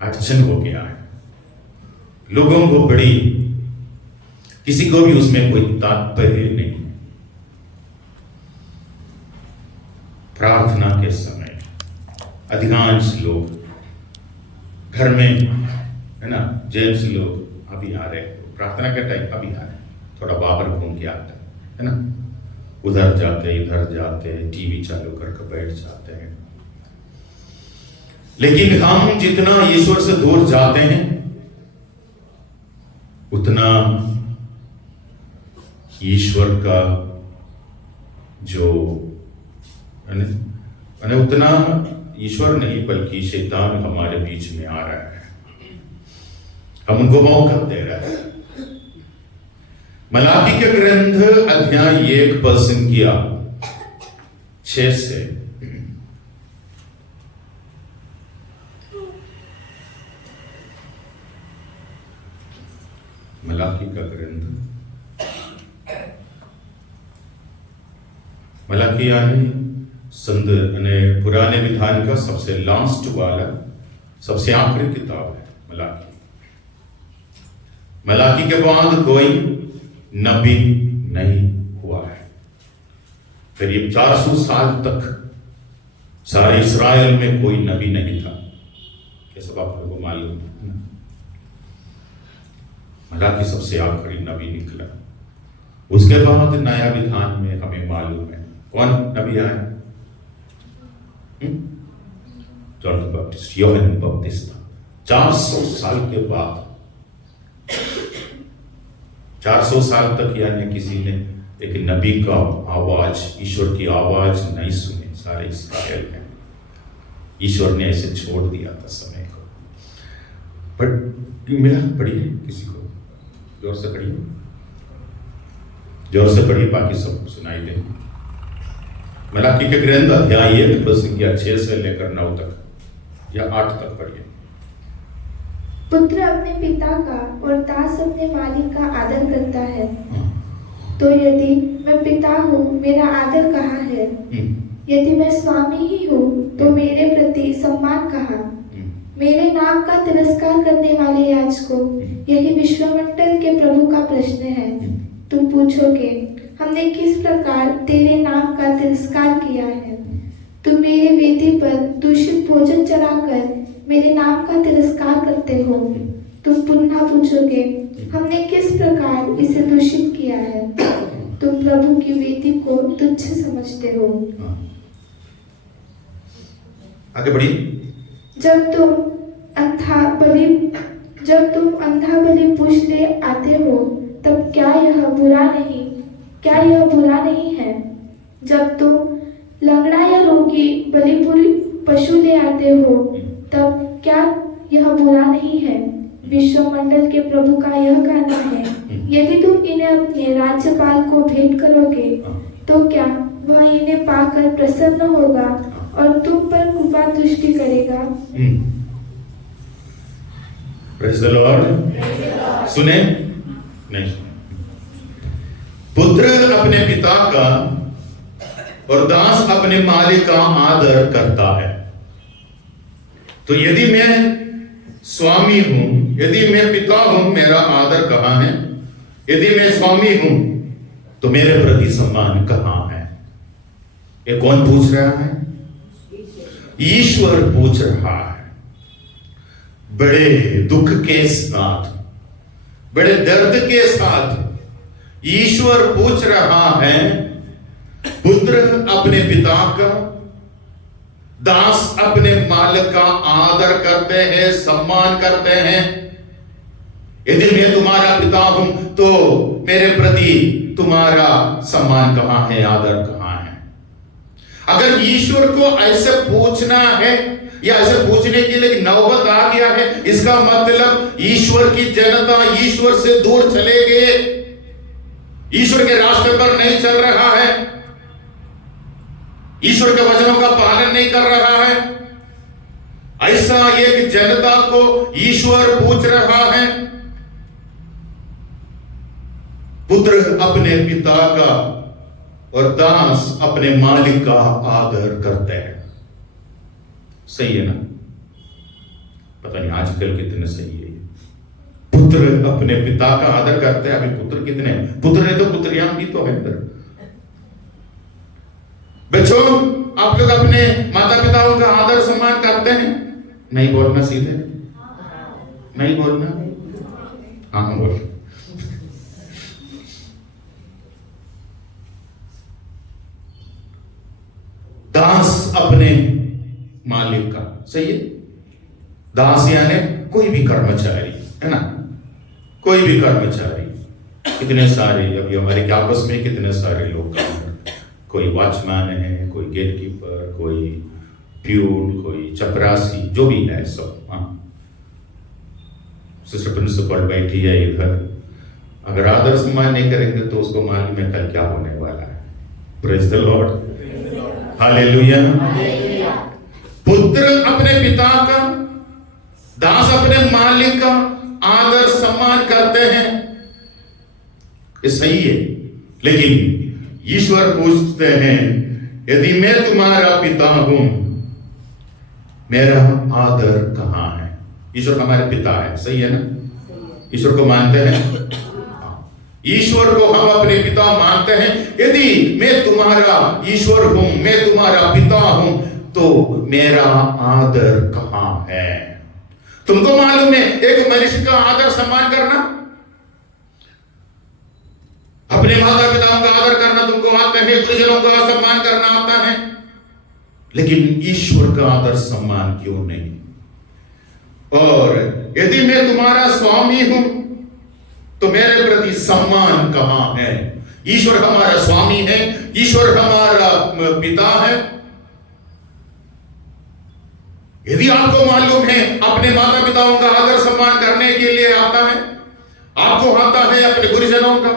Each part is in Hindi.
अड़चन हो गया है। लोगों को बड़ी, किसी को भी उसमें कोई तात्पर्य नहीं। प्रार्थना के समय अधिकांश लोग घर में, है ना, जेंट्स लोग अभी आ रहे, प्रार्थना के टाइम अभी आ रहे, थोड़ा बाहर घूम के आते हैं, है ना, उधर जाते इधर जाते, टीवी चालू करके बैठ जाते हैं। लेकिन हम जितना ईश्वर से दूर जाते हैं उतना ईश्वर का जो उतना ईश्वर नहीं बल्कि शैतान हमारे बीच में आ रहा है। हम उनको मौका दे रहे हैं। मलाकी के ग्रंथ अध्याय 1 किया 6 से मलाकी का ग्रंथ, मलाकी यानी पुराने विधान का सबसे लास्ट वाला, सबसे आखिरी किताब है मलाकी। मलाकी के बाद कोई नबी नहीं हुआ है। करीब 400 साल तक सारे इस्राएल में कोई नबी नहीं था। ये सब आप लोगों को मालूम है। मलाकी सबसे आखिरी नबी निकला। उसके बाद नया विधान में हमें मालूम है कौन नबी आए। जॉन द बैप्टिस्ट, योहन बपतिस्मा। 400 साल के बाद, 400 साल तक यानी किसी ने एक नबी का आवाज, ईश्वर की आवाज नहीं सुनी सारे इस्राएल में। ईश्वर ने ऐसे छोड़ दिया था समय को। बट मिला, पढ़िए, किसी को जोर से पढ़िए, जोर से पढ़िए, बाकी सब सुनाई देंगे। मलाकी के ग्रंथ अध्याय 1 6 से लेकर 9 तक या 8 तक पढ़िए। पुत्र अपने पिता का और दास अपने मालिक का आदर करता है। तो यदि मैं पिता हूँ, मेरा आदर कहाँ है? यदि मैं स्वामी ही हूँ, तो मेरे प्रति सम्मान कहाँ? मेरे नाम का तिरस्कार करने वाले याजकों, यही विश्वमंडल के प्रभु का प्रश्न है। तुम पूछोगे, हमने किस प्रकार तेरे नाम का तिरस्कार किया है? तुम मेरे वेदी पर दूषित भोजन चढ़ाकर मेरे नाम का तिरस्कार करते हो। तुम पुनः पूछोगे, हमने किस प्रकार इसे दूषित किया है? तुम प्रभु की वेदी को तुच्छ समझते हो। आगे बढ़िए। जब तुम अंधा बलि पूछने आते हो, तब क्या यह बुरा नहीं है? जब तुम लंगड़ा या रोगी बलि पशु ले आते हो, तब क्या यह बुरा नहीं है? विश्वमंडल के प्रभु का यह कहना है, यदि तुम इन्हें अपने राज्यपाल को भेंट करोगे, तो क्या वह इन्हें पाकर प्रसन्न होगा और तुम पर कृपा दृष्टि करेगा? Praise the Lord. सुने नहीं? पुत्र अपने पिता का और दास अपने मालिक का आदर करता है। तो यदि मैं स्वामी हूं, यदि मैं पिता हूं, मेरा आदर कहां है? यदि मैं स्वामी हूं, तो मेरे प्रति सम्मान कहां है? ये कौन पूछ रहा है? ईश्वर पूछ रहा है। बड़े दुख के साथ, बड़े दर्द के साथ ईश्वर पूछ रहा है। पुत्र अपने पिता का, दास अपने मालिक का आदर करते हैं, सम्मान करते हैं। यदि मैं तुम्हारा पिता हूं, तो मेरे प्रति तुम्हारा सम्मान कहां है, आदर कहां है? अगर ईश्वर को ऐसे पूछना है या ऐसे पूछने के लिए नौबत आ गया है, इसका मतलब ईश्वर की जनता ईश्वर से दूर चले गए, ईश्वर के रास्ते पर नहीं चल रहा है, ईश्वर के वचनों का पालन नहीं कर रहा है। ऐसा एक जनता को ईश्वर पूछ रहा है। पुत्र अपने पिता का और दास अपने मालिक का आदर करते हैं। सही है ना? पता नहीं आजकल कितने सही है। पुत्र अपने पिता का आदर करते हैं। अभी पुत्र कितने, पुत्र नहीं तो पुत्रियां भी तो है इधर। बच्चों, आप लोग अपने माता पिताओं का आदर सम्मान करते हैं? नहीं बोलना, सीधे नहीं बोलना। हाँ बोल। दास अपने मालिक का, सही है। दास यानी कोई भी कर्मचारी, है ना, कोई भी कर्मचारी। कितने सारे अभी हमारे कैंपस में कितने सारे लोग काम करते हैं। कोई वॉचमैन है, कोई गेटकीपर, कोई प्यून, कोई चपरासी, जो भी है सब। हाँ, सिस्टर प्रिंसिपल बैठी है इधर, अगर आदर सम्मान नहीं करेंगे तो उसको मालूम है कल क्या होने वाला है। Praise the Lord, hallelujah. पुत्र अपने पिता का, दास अपने मालिक का आदर सम्मान करते हैं, ये सही है। लेकिन ईश्वर पूछते हैं, यदि मैं तुम्हारा पिता हूं, मेरा आदर कहां है? ईश्वर हमारे पिता है, सही है ना? ईश्वर को मानते हैं, ईश्वर को हम अपने पिता मानते हैं। यदि मैं तुम्हारा ईश्वर हूं, मैं तुम्हारा पिता हूं, तो मेरा आदर कहां है? तुमको मालूम है एक मनुष्य का आदर सम्मान करना, अपने माता पिताओं का आदर करना तुमको आता है, गुरुजनों का सम्मान करना आता है, लेकिन ईश्वर का आदर सम्मान क्यों नहीं? और यदि मैं तुम्हारा स्वामी हूं, तो मेरे प्रति सम्मान कहां है? ईश्वर हमारा स्वामी है, ईश्वर हमारा पिता है। यदि आपको मालूम है अपने माता पिताओं का आदर सम्मान करने के लिए आता है, आपको आता है अपने गुरुजनों का,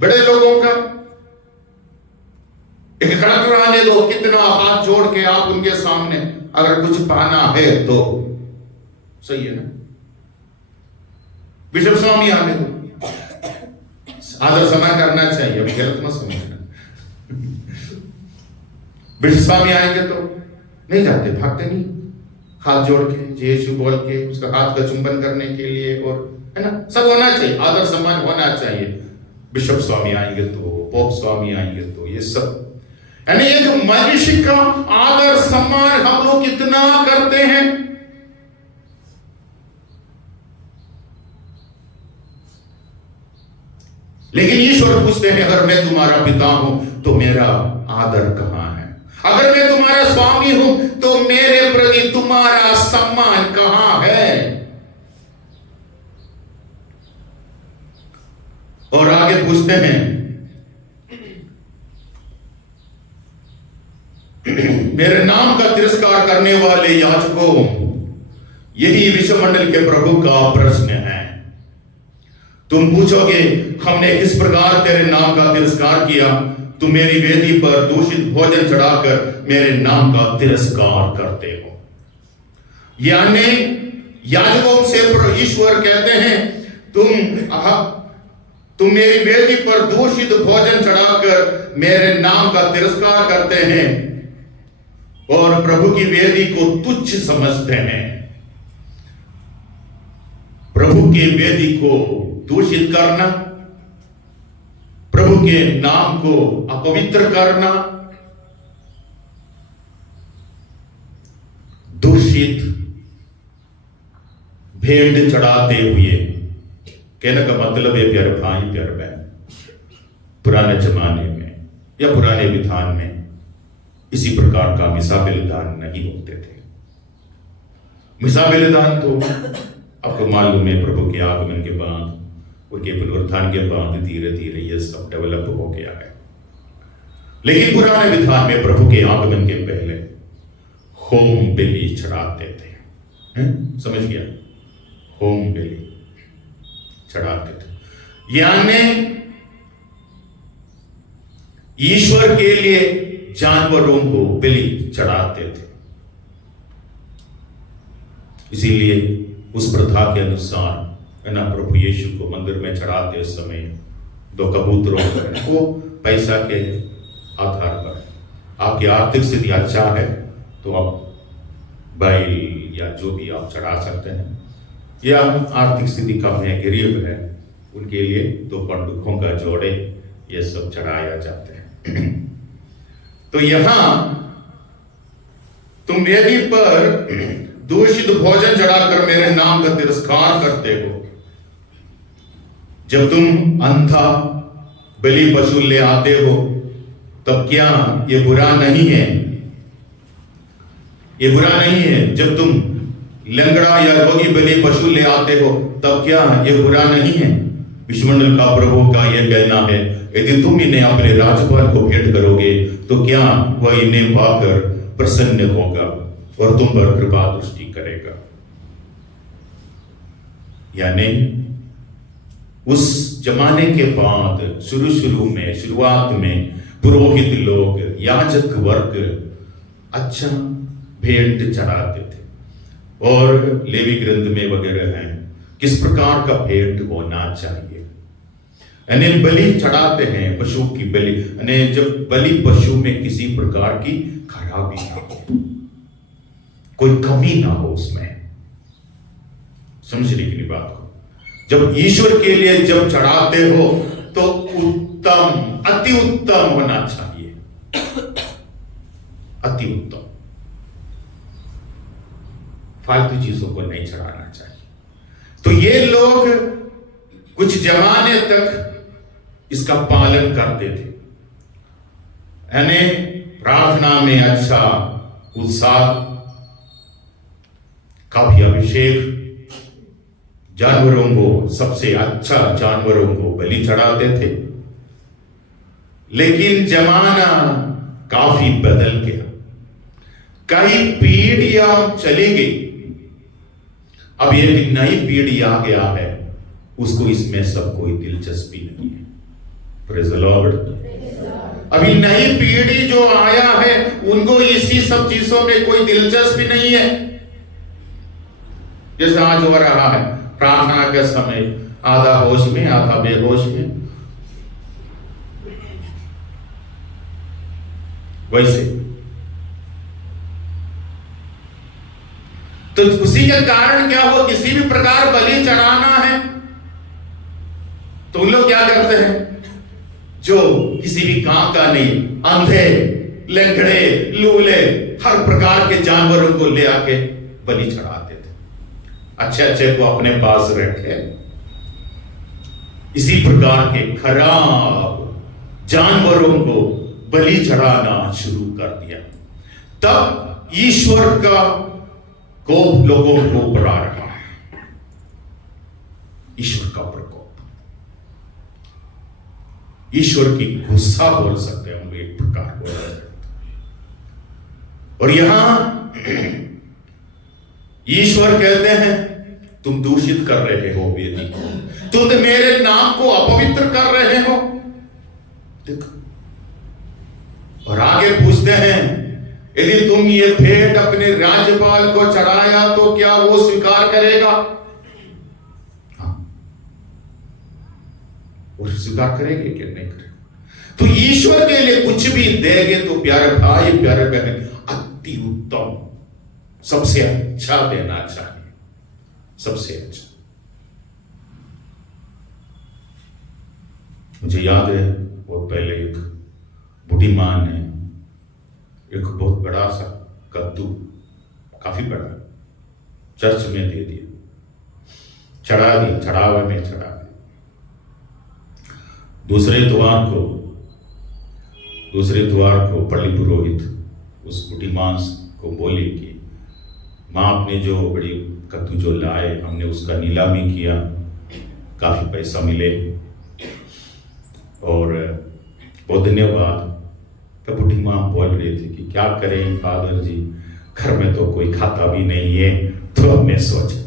बड़े लोगों का, एक कड़क आने दो, कितना हाथ जोड़ के आप उनके सामने अगर कुछ पाना है तो, सही है ना? बिशप स्वामी आने दो, आदर सम्मान करना चाहिए, अभी गलत मत समझना। बिशप स्वामी आएंगे तो नहीं जाते, भागते नहीं, हाथ जोड़ के जय यीशु बोल के उसका हाथ का चुंबन करने के लिए, और है ना, सब होना चाहिए, आदर सम्मान होना चाहिए। बिशप स्वामी आएंगे तो, पोप स्वामी आएंगे तो, ये सब, यानी एक मनुष्य का आदर सम्मान हम लोग कितना करते हैं। लेकिन ईश्वर पूछते हैं, अगर मैं तुम्हारा पिता हूं तो मेरा आदर कहां है? अगर मैं तुम्हारा स्वामी हूं तो मेरे प्रति तुम्हारा सम्मान कहां है? और आगे पूछते हैं, मेरे नाम का तिरस्कार करने वाले याजकों, यही विश्वमंडल के प्रभु का प्रश्न है। तुम पूछोगे, हमने किस प्रकार तेरे नाम का तिरस्कार किया? तुम मेरी वेदी पर दूषित भोजन चढ़ाकर मेरे नाम का तिरस्कार करते हो। यानी याजकों से ईश्वर कहते हैं, तुम मेरी वेदी पर दूषित भोजन चढ़ाकर मेरे नाम का तिरस्कार करते हैं और प्रभु की वेदी को तुच्छ समझते हैं। प्रभु की वेदी को दूषित करना, प्रभु के नाम को अपवित्र करना, दूषित भेंट चढ़ाते हुए, कहने का मतलब है प्यारे भाई प्यारे बहन, पुराने जमाने में या पुराने विधान में इसी प्रकार का मिसा बलिदान नहीं होते थे। मिसा बलिदान तो आपको मालूम है प्रभु के आगमन के बाद, उनके पुनरुत्थान के बाद धीरे धीरे ये सब डेवलप हो गया है। लेकिन पुराने विधान में प्रभु के आगमन के पहले होम बलि चढ़ाते थे। समझ गया? होम बलि चढ़ाते थे, यानी ईश्वर के लिए जानवरों को बलि चढ़ाते थे। इसीलिए उस प्रथा के अनुसार है ना, प्रभु यीशु को मंदिर में चढ़ाते समय 2 कबूतरों को पैसा के आधार पर, आपकी आर्थिक स्थिति अच्छा है तो आप बैल या जो भी आप चढ़ा सकते हैं, या आर्थिक स्थिति कम है, गरीब है, उनके लिए 2 पंडुकों का जोड़े ये सब चढ़ाया जाते हैं। तो यहां तुम वेदी पर दूषित भोजन चढ़ाकर मेरे नाम का तिरस्कार करते हो। जब तुम अंधा बलि पशु ले आते हो तब क्या ये बुरा नहीं है? ये बुरा नहीं है। जब तुम लंगड़ा या रोगी बलि पशु ले आते हो तब क्या ये बुरा नहीं है? विश्वमंडल का प्रभु का यह कहना है, यदि तुम इन्हें अपने राज्यपाल को भेंट करोगे तो क्या वह इन्हें पाकर प्रसन्न होगा और तुम पर कृपा दृष्टि करेगा। यानी उस जमाने के बाद शुरुआत में पुरोहित लोग, याजक वर्ग अच्छा भेंट चढ़ाते थे और लेवी ग्रंथ में वगैरह हैं किस प्रकार का भेंट होना चाहिए। यानी बलि चढ़ाते हैं, पशु की बलि, यानी जब बलि पशु में किसी प्रकार की खराबी ना हो, कोई कमी ना हो उसमें, समझने की बात को। जब ईश्वर के लिए जब चढ़ाते हो तो उत्तम, अति उत्तम होना चाहिए, अति उत्तम। फालतू चीजों को नहीं चढ़ाना चाहिए। तो ये लोग कुछ जमाने तक इसका पालन करते थे, यानी प्रार्थना में अच्छा उत्साह, काफी अभिषेक, जानवरों को, सबसे अच्छा जानवरों को बलि चढ़ाते थे। लेकिन जमाना काफी बदल गया, कई पीढ़ियां चली गई, अब एक नई पीढ़ी आ गया है, उसको इसमें सब कोई दिलचस्पी नहीं है। Praise the Lord. अभी नई पीढ़ी जो आया है उनको इसी सब चीजों में कोई दिलचस्पी नहीं है। जैसे आज हो रहा है प्रार्थना के समय, आधा होश में आधा बेहोश में, वैसे तो उसी के कारण क्या हुआ, किसी भी प्रकार बलि चढ़ाना है तो उन लोग क्या करते हैं, जो किसी भी काम का नहीं, अंधे, लंगड़े, लूले, हर प्रकार के जानवरों को ले आके बलि चढ़ाते थे, अच्छे अच्छे को अपने पास रखे। इसी प्रकार के खराब जानवरों को बलि चढ़ाना शुरू कर दिया। तब ईश्वर का कोप लोगों को बढ़ा रहा है, ईश्वर का प्रकोप, ईश्वर की गुस्सा बोल सकते हैं हम एक प्रकार को। और यहां ईश्वर कहते हैं तुम दूषित कर रहे हो वेदी को, तुम मेरे नाम को अपवित्र कर रहे हो। देखो, और आगे पूछते हैं, यदि तुम ये भेंट अपने राज्यपाल को चढ़ाया तो क्या वो स्वीकार करेगा? हाँ, वो स्वीकार करेंगे कि नहीं करेंगे? तो ईश्वर के लिए कुछ भी देंगे तो प्यारे भाई प्यारे बहन, अति उत्तम, सबसे अच्छा देना चाहिए, सबसे अच्छा। मुझे याद है बहुत पहले एक बूढ़ी मां ने एक बहुत बड़ा सा कद्दू, काफी बड़ा, चर्च में दे दिया, चढ़ा दिया, चढ़ावे में चढ़ा दिया। दूसरे द्वार को पल्ली पुरोहित उस बूढ़ी मां को बोली कि मां, आपने जो बड़ी कद्दू जो लाए, हमने उसका नीलामी किया, काफी पैसा मिले और बहुत धन्यवाद। तो बूढ़ी मां बोल रही थी कि क्या करें फादर जी, घर में तो कोई खाता भी नहीं है, तो हमने सोचा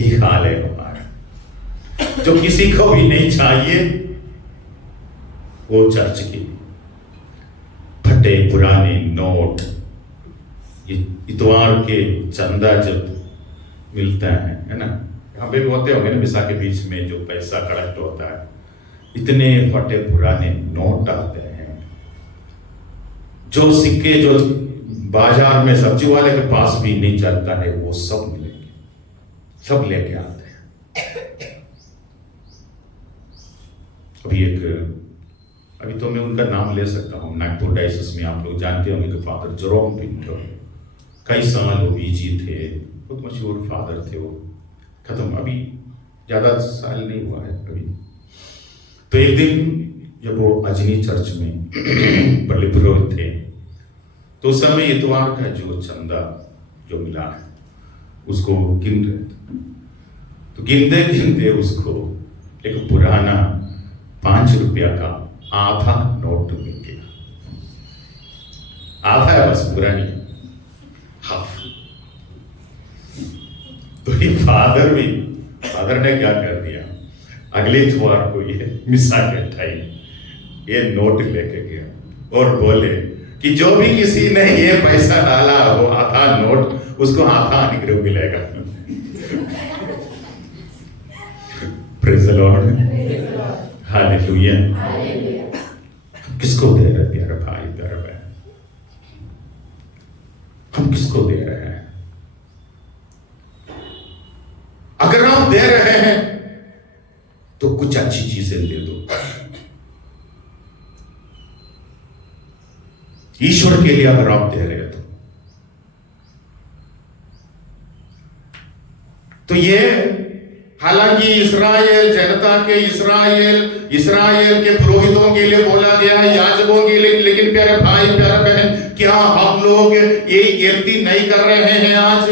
ये हाल है हमारा, जो किसी को भी नहीं चाहिए वो चर्च के फटे पुराने नोट, इतवार के चंदा जब मिलता है ना, यहाँ पे भी होते होंगे ना, मिसा के बीच में जो पैसा कलेक्ट होता है, इतने फटे पुराने नोट आते हैं जो सिक्के जो बाजार में सब्जी वाले के पास भी नहीं चलता है, वो सब मिलेंगे, सब लेके आते हैं। अभी तो मैं उनका नाम ले सकता हूँ, नागपुर डायसिस में आप लोग जानते होंगे कि फादर जेरोम पिंटो, कई साल वो बीजी थे, बहुत मशहूर फादर थे। वो खत्म, अभी ज्यादा साल नहीं हुआ है अभी। तो एक दिन जब वो अजनी चर्च में बड़े पुरोहित थे, तो उस समय इतवार का जो चंदा जो मिला है उसको गिन रहे थे। तो गिनते गिनते उसको एक पुराना 5 रुपया का आधा नोट मिल गया। आधा है बस, पूरा नहीं, हाफ। तो ये फादर ने क्या कर दिया, अगले इतवार को ये मिसा के उठाई, ये नोट लेके गया और बोले कि जो भी किसी ने ये पैसा डाला वो आधा नोट, उसको आधा अनुग्रह मिलेगा। Praise the Lord, hallelujah. किसको दे रहे प्यारे भाई प्यारे बहन, हम किसको दे रहे हैं? अगर आप दे रहे हैं तो कुछ अच्छी चीजें दे दो। ईश्वर के लिए अगर आप दे रहे हैं तो ये, हालांकि इस्राएल जनता के, इस्राएल के पुरोहितों के लिए बोला गया है, याजकों के लिए, लेकिन प्यारे भाई प्यारे बहन, क्या हम लोग ये गलती नहीं कर रहे हैं? आज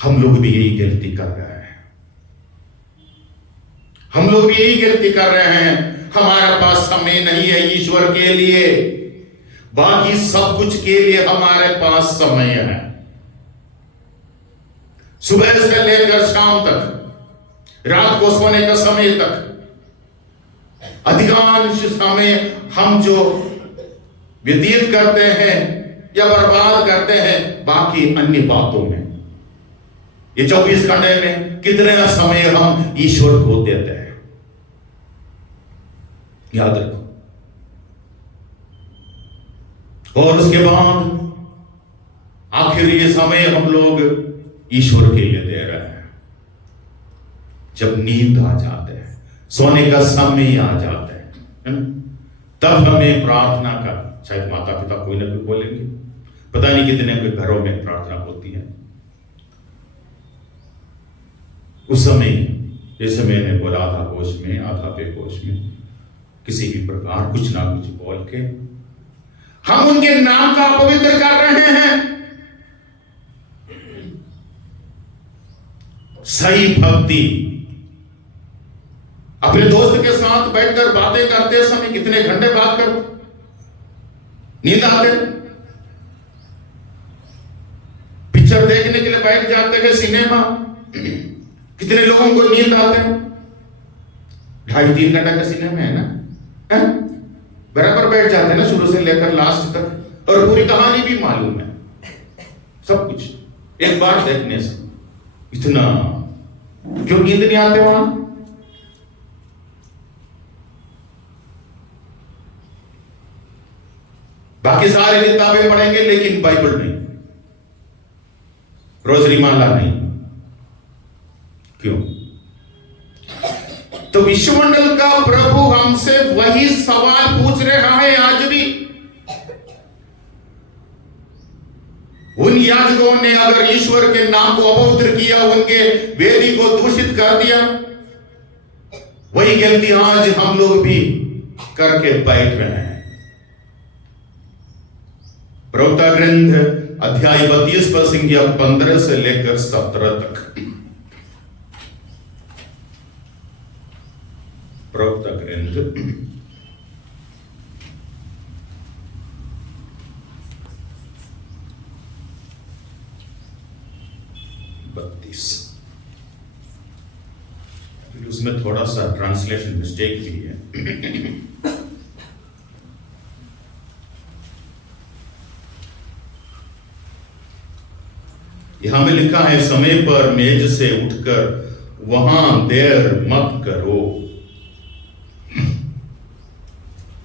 हम लोग भी यही गलती कर रहे हैं, हम लोग भी यही गलती कर रहे हैं। हमारे पास समय नहीं है ईश्वर के लिए, बाकी सब कुछ के लिए हमारे पास समय है। सुबह से लेकर शाम तक, रात को सोने का समय तक, अधिकांश समय हम जो व्यतीत करते हैं या बर्बाद करते हैं बाकी अन्य बातों में। ये 24 घंटे में कितने समय हम ईश्वर को देते हैं, याद रखो। और उसके बाद आखिर ये समय हम लोग ईश्वर के लिए दे रहे हैं। जब नींद आ जाते हैं, सोने का समय आ जाता है ना, तब हमें प्रार्थना का, शायद माता पिता कोई ना कोई बोलेंगे, पता नहीं कितने के घरों में प्रार्थना होती है। उस समय जैसे मैंने बोला, आधा होश में आधा बेहोश में, किसी भी प्रकार कुछ ना कुछ बोल के हम उनके नाम का अपवित्र कर रहे हैं। सही भक्ति, अपने दोस्त के साथ बैठकर बातें करते समय कितने घंटे बात कर, नींद आते, पिक्चर देखने के लिए बैठ जाते हैं सिनेमा, कितने लोगों को नींद आते हैं। 2.5-3 घंटा का सिनेमा है ना, बराबर बैठ जाते हैं ना, शुरू से लेकर लास्ट तक, और पूरी कहानी भी मालूम है, सब कुछ एक बार देखने से। इतना क्यों नींद नहीं आते वहां? बाकी सारी किताबें पढ़ेंगे लेकिन बाइबल नहीं, रोजरी माला नहीं। क्यों? तो विश्वमंडल का प्रभु हमसे वही सवाल पूछ रहा है आज भी। उन याजकों ने अगर ईश्वर के नाम को अपवित्र किया, उनके वेदी को दूषित कर दिया, वही गलती आज हम लोग भी करके बैठ रहे हैं। प्रवक्ता ग्रंथ अध्याय 32 पर संख्या 15 से लेकर 17 तक। प्रवक्ता ग्रंथ 32, उसमें थोड़ा सा ट्रांसलेशन मिस्टेक भी है। यहां में लिखा है, समय पर मेज से उठकर वहां देर मत करो।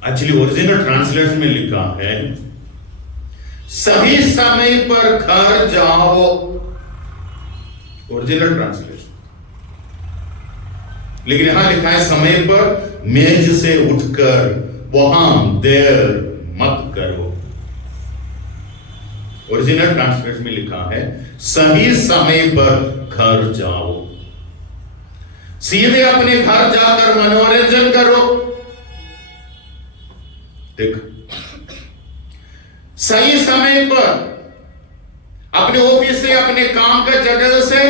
एक्चुअली ओरिजिनल ट्रांसलेशन में लिखा है सही समय पर घर जाओ, ओरिजिनल ट्रांसलेशन। लेकिन यहां लिखा है समय पर मेज से उठकर वहां देर मत करो। ओरिजिनल ट्रांसलेशन में लिखा है सही समय पर घर जाओ, सीधे अपने घर जाकर मनोरंजन करो। देख, सही समय पर अपने ऑफिस से, अपने काम के जगह से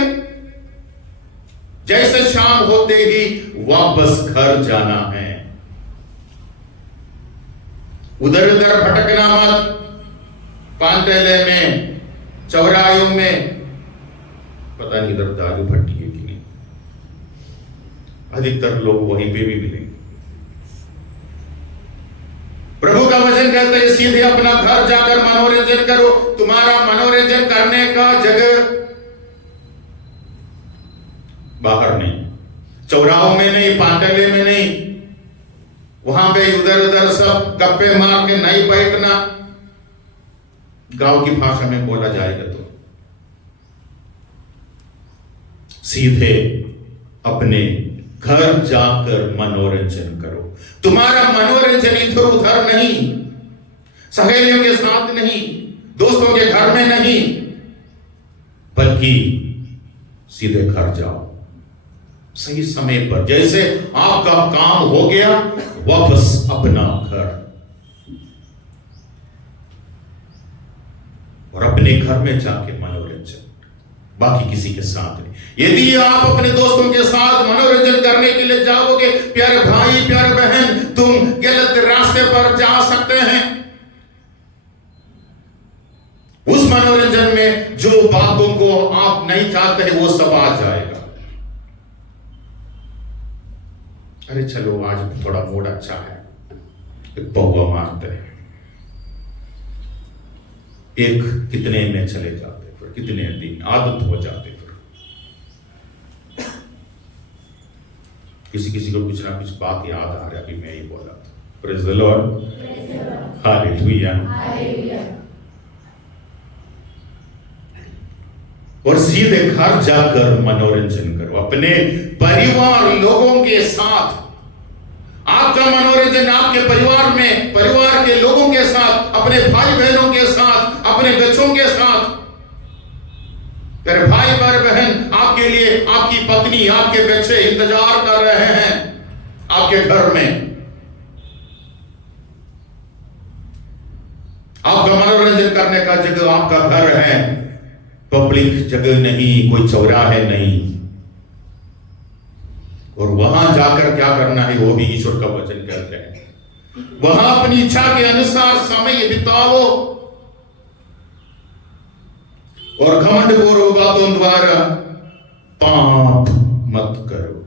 जैसे शाम होते ही वापस घर जाना है। उधर उधर भटकना मत, पानटेले में, चौरायों में, पता नहीं इधर दारू भट्टी है कि नहीं, अधिकतर लोग वहीं पे भी मिलेंगे। प्रभु का वचन कहता है सीधे अपना घर जाकर मनोरंजन करो। तुम्हारा मनोरंजन करने का जगह बाहर नहीं, चौराहों में नहीं, पांटेले में नहीं, वहां पे उधर उधर सब गप्पे मार के नहीं बैठना। गांव की भाषा में बोला जाएगा तो सीधे अपने घर जाकर मनोरंजन करो। तुम्हारा मनोरंजन इधर उधर नहीं, सहेलियों के साथ नहीं, दोस्तों के घर में नहीं, बल्कि सीधे घर जाओ सही समय पर। जैसे आपका काम हो गया, वापस अपना घर, और अपने घर में जाके मनोरंजन, बाकी किसी के साथ नहीं। यदि आप अपने दोस्तों के साथ मनोरंजन करने के लिए जाओगे, प्यारे भाई प्यारे बहन, तुम गलत रास्ते पर जा सकते हैं। उस मनोरंजन में जो बातों को आप नहीं चाहते हैं वो सब आ जाएगा। अरे चलो आज थोड़ा मूड अच्छा है, एक पौवा मारते हैं, एक कितने में चले जाते, फिर कितने दिन आदत हो जाते, फिर किसी किसी को कुछ ना कुछ बात याद आ रहा, अभी मैं ही बोला था। Praise the Lord, hallelujah. और सीधे घर जाकर मनोरंजन करो अपने परिवार लोगों के साथ। आपका मनोरंजन आपके परिवार में, परिवार के लोगों के साथ, अपने भाई बहनों के साथ, अपने बच्चों के साथ। तेरे भाई और बहन आपके लिए, आपकी पत्नी, आपके बच्चे इंतजार कर रहे हैं आपके घर में। आपका मनोरंजन करने का जगह आपका घर है, पब्लिक जगह नहीं, कोई चौराहे नहीं। और वहां जाकर क्या करना है वो भी ईश्वर का वचन कहते हैं। वहां अपनी इच्छा के अनुसार समय बिताओ और घमंडपूर्वक बातों द्वारा पाप मत करो।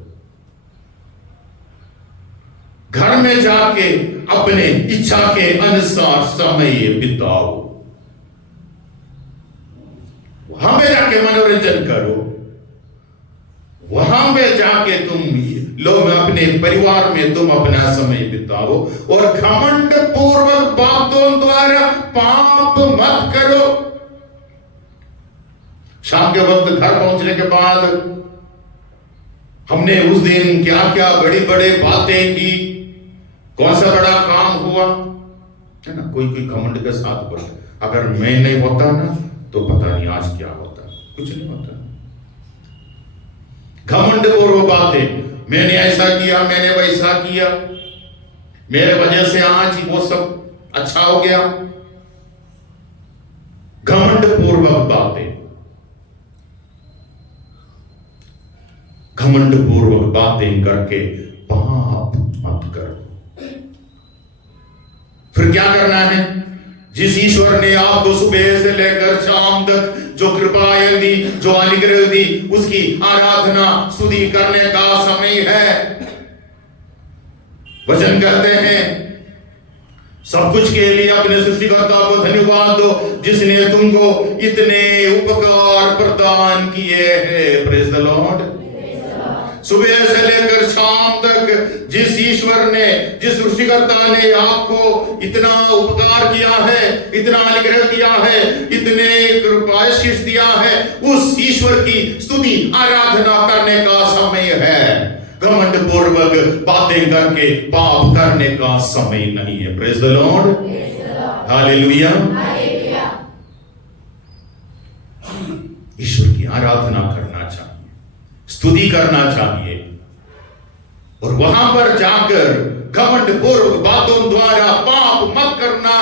घर में जाके अपने इच्छा के अनुसार समय बिताओ, वहां पे जाके मनोरंजन करो, वहां पे जाके तुम लोग अपने परिवार में तुम अपना समय बिताओ और घमंड पूर्वक बातों द्वारा पाप मत करो। शाम के वक्त घर पहुंचने के बाद हमने उस दिन क्या क्या बड़ी बड़ी बातें की, कौन सा बड़ा काम हुआ, है ना। कोई कोई घमंड के साथ बोले, अगर मैं नहीं होता ना तो पता नहीं आज क्या होता, कुछ नहीं होता। घमंड पूर्व बातें, मैंने ऐसा किया, मैंने वैसा किया, मेरे वजह से आज वो सब अच्छा हो गया। घमंड पूर्वक बातें, घमंड पूर्वक बातें करके पाप मत करो। फिर क्या करना है? जिस ईश्वर ने आपको सुबह से लेकर शाम तक जो कृपाएं दी, जो अनुग्रह दी, उसकी आराधना स्तुति करने का समय है। वचन कहते हैं सब कुछ के लिए अपने सृष्टिकर्ता को धन्यवाद दो जिसने तुमको इतने उपकार प्रदान किए हैं। Praise the Lord. सुबह से लेकर शाम तक जिस ईश्वर ने, जिस सृष्टिकर्ता ने आपको इतना उपकार किया है, इतना अनुग्रह दिया है, इतने कृपाशीष दिया है, उस ईश्वर की स्तुति आराधना करने का समय है। घमंड पूर्वक बातें करके पाप करने का समय नहीं है। Praise the Lord, hallelujah. ईश्वर की आराधना करना चाहिए, स्तुति करना चाहिए, और वहां पर जाकर घमंड पूर्वक बातों द्वारा पाप मत करना।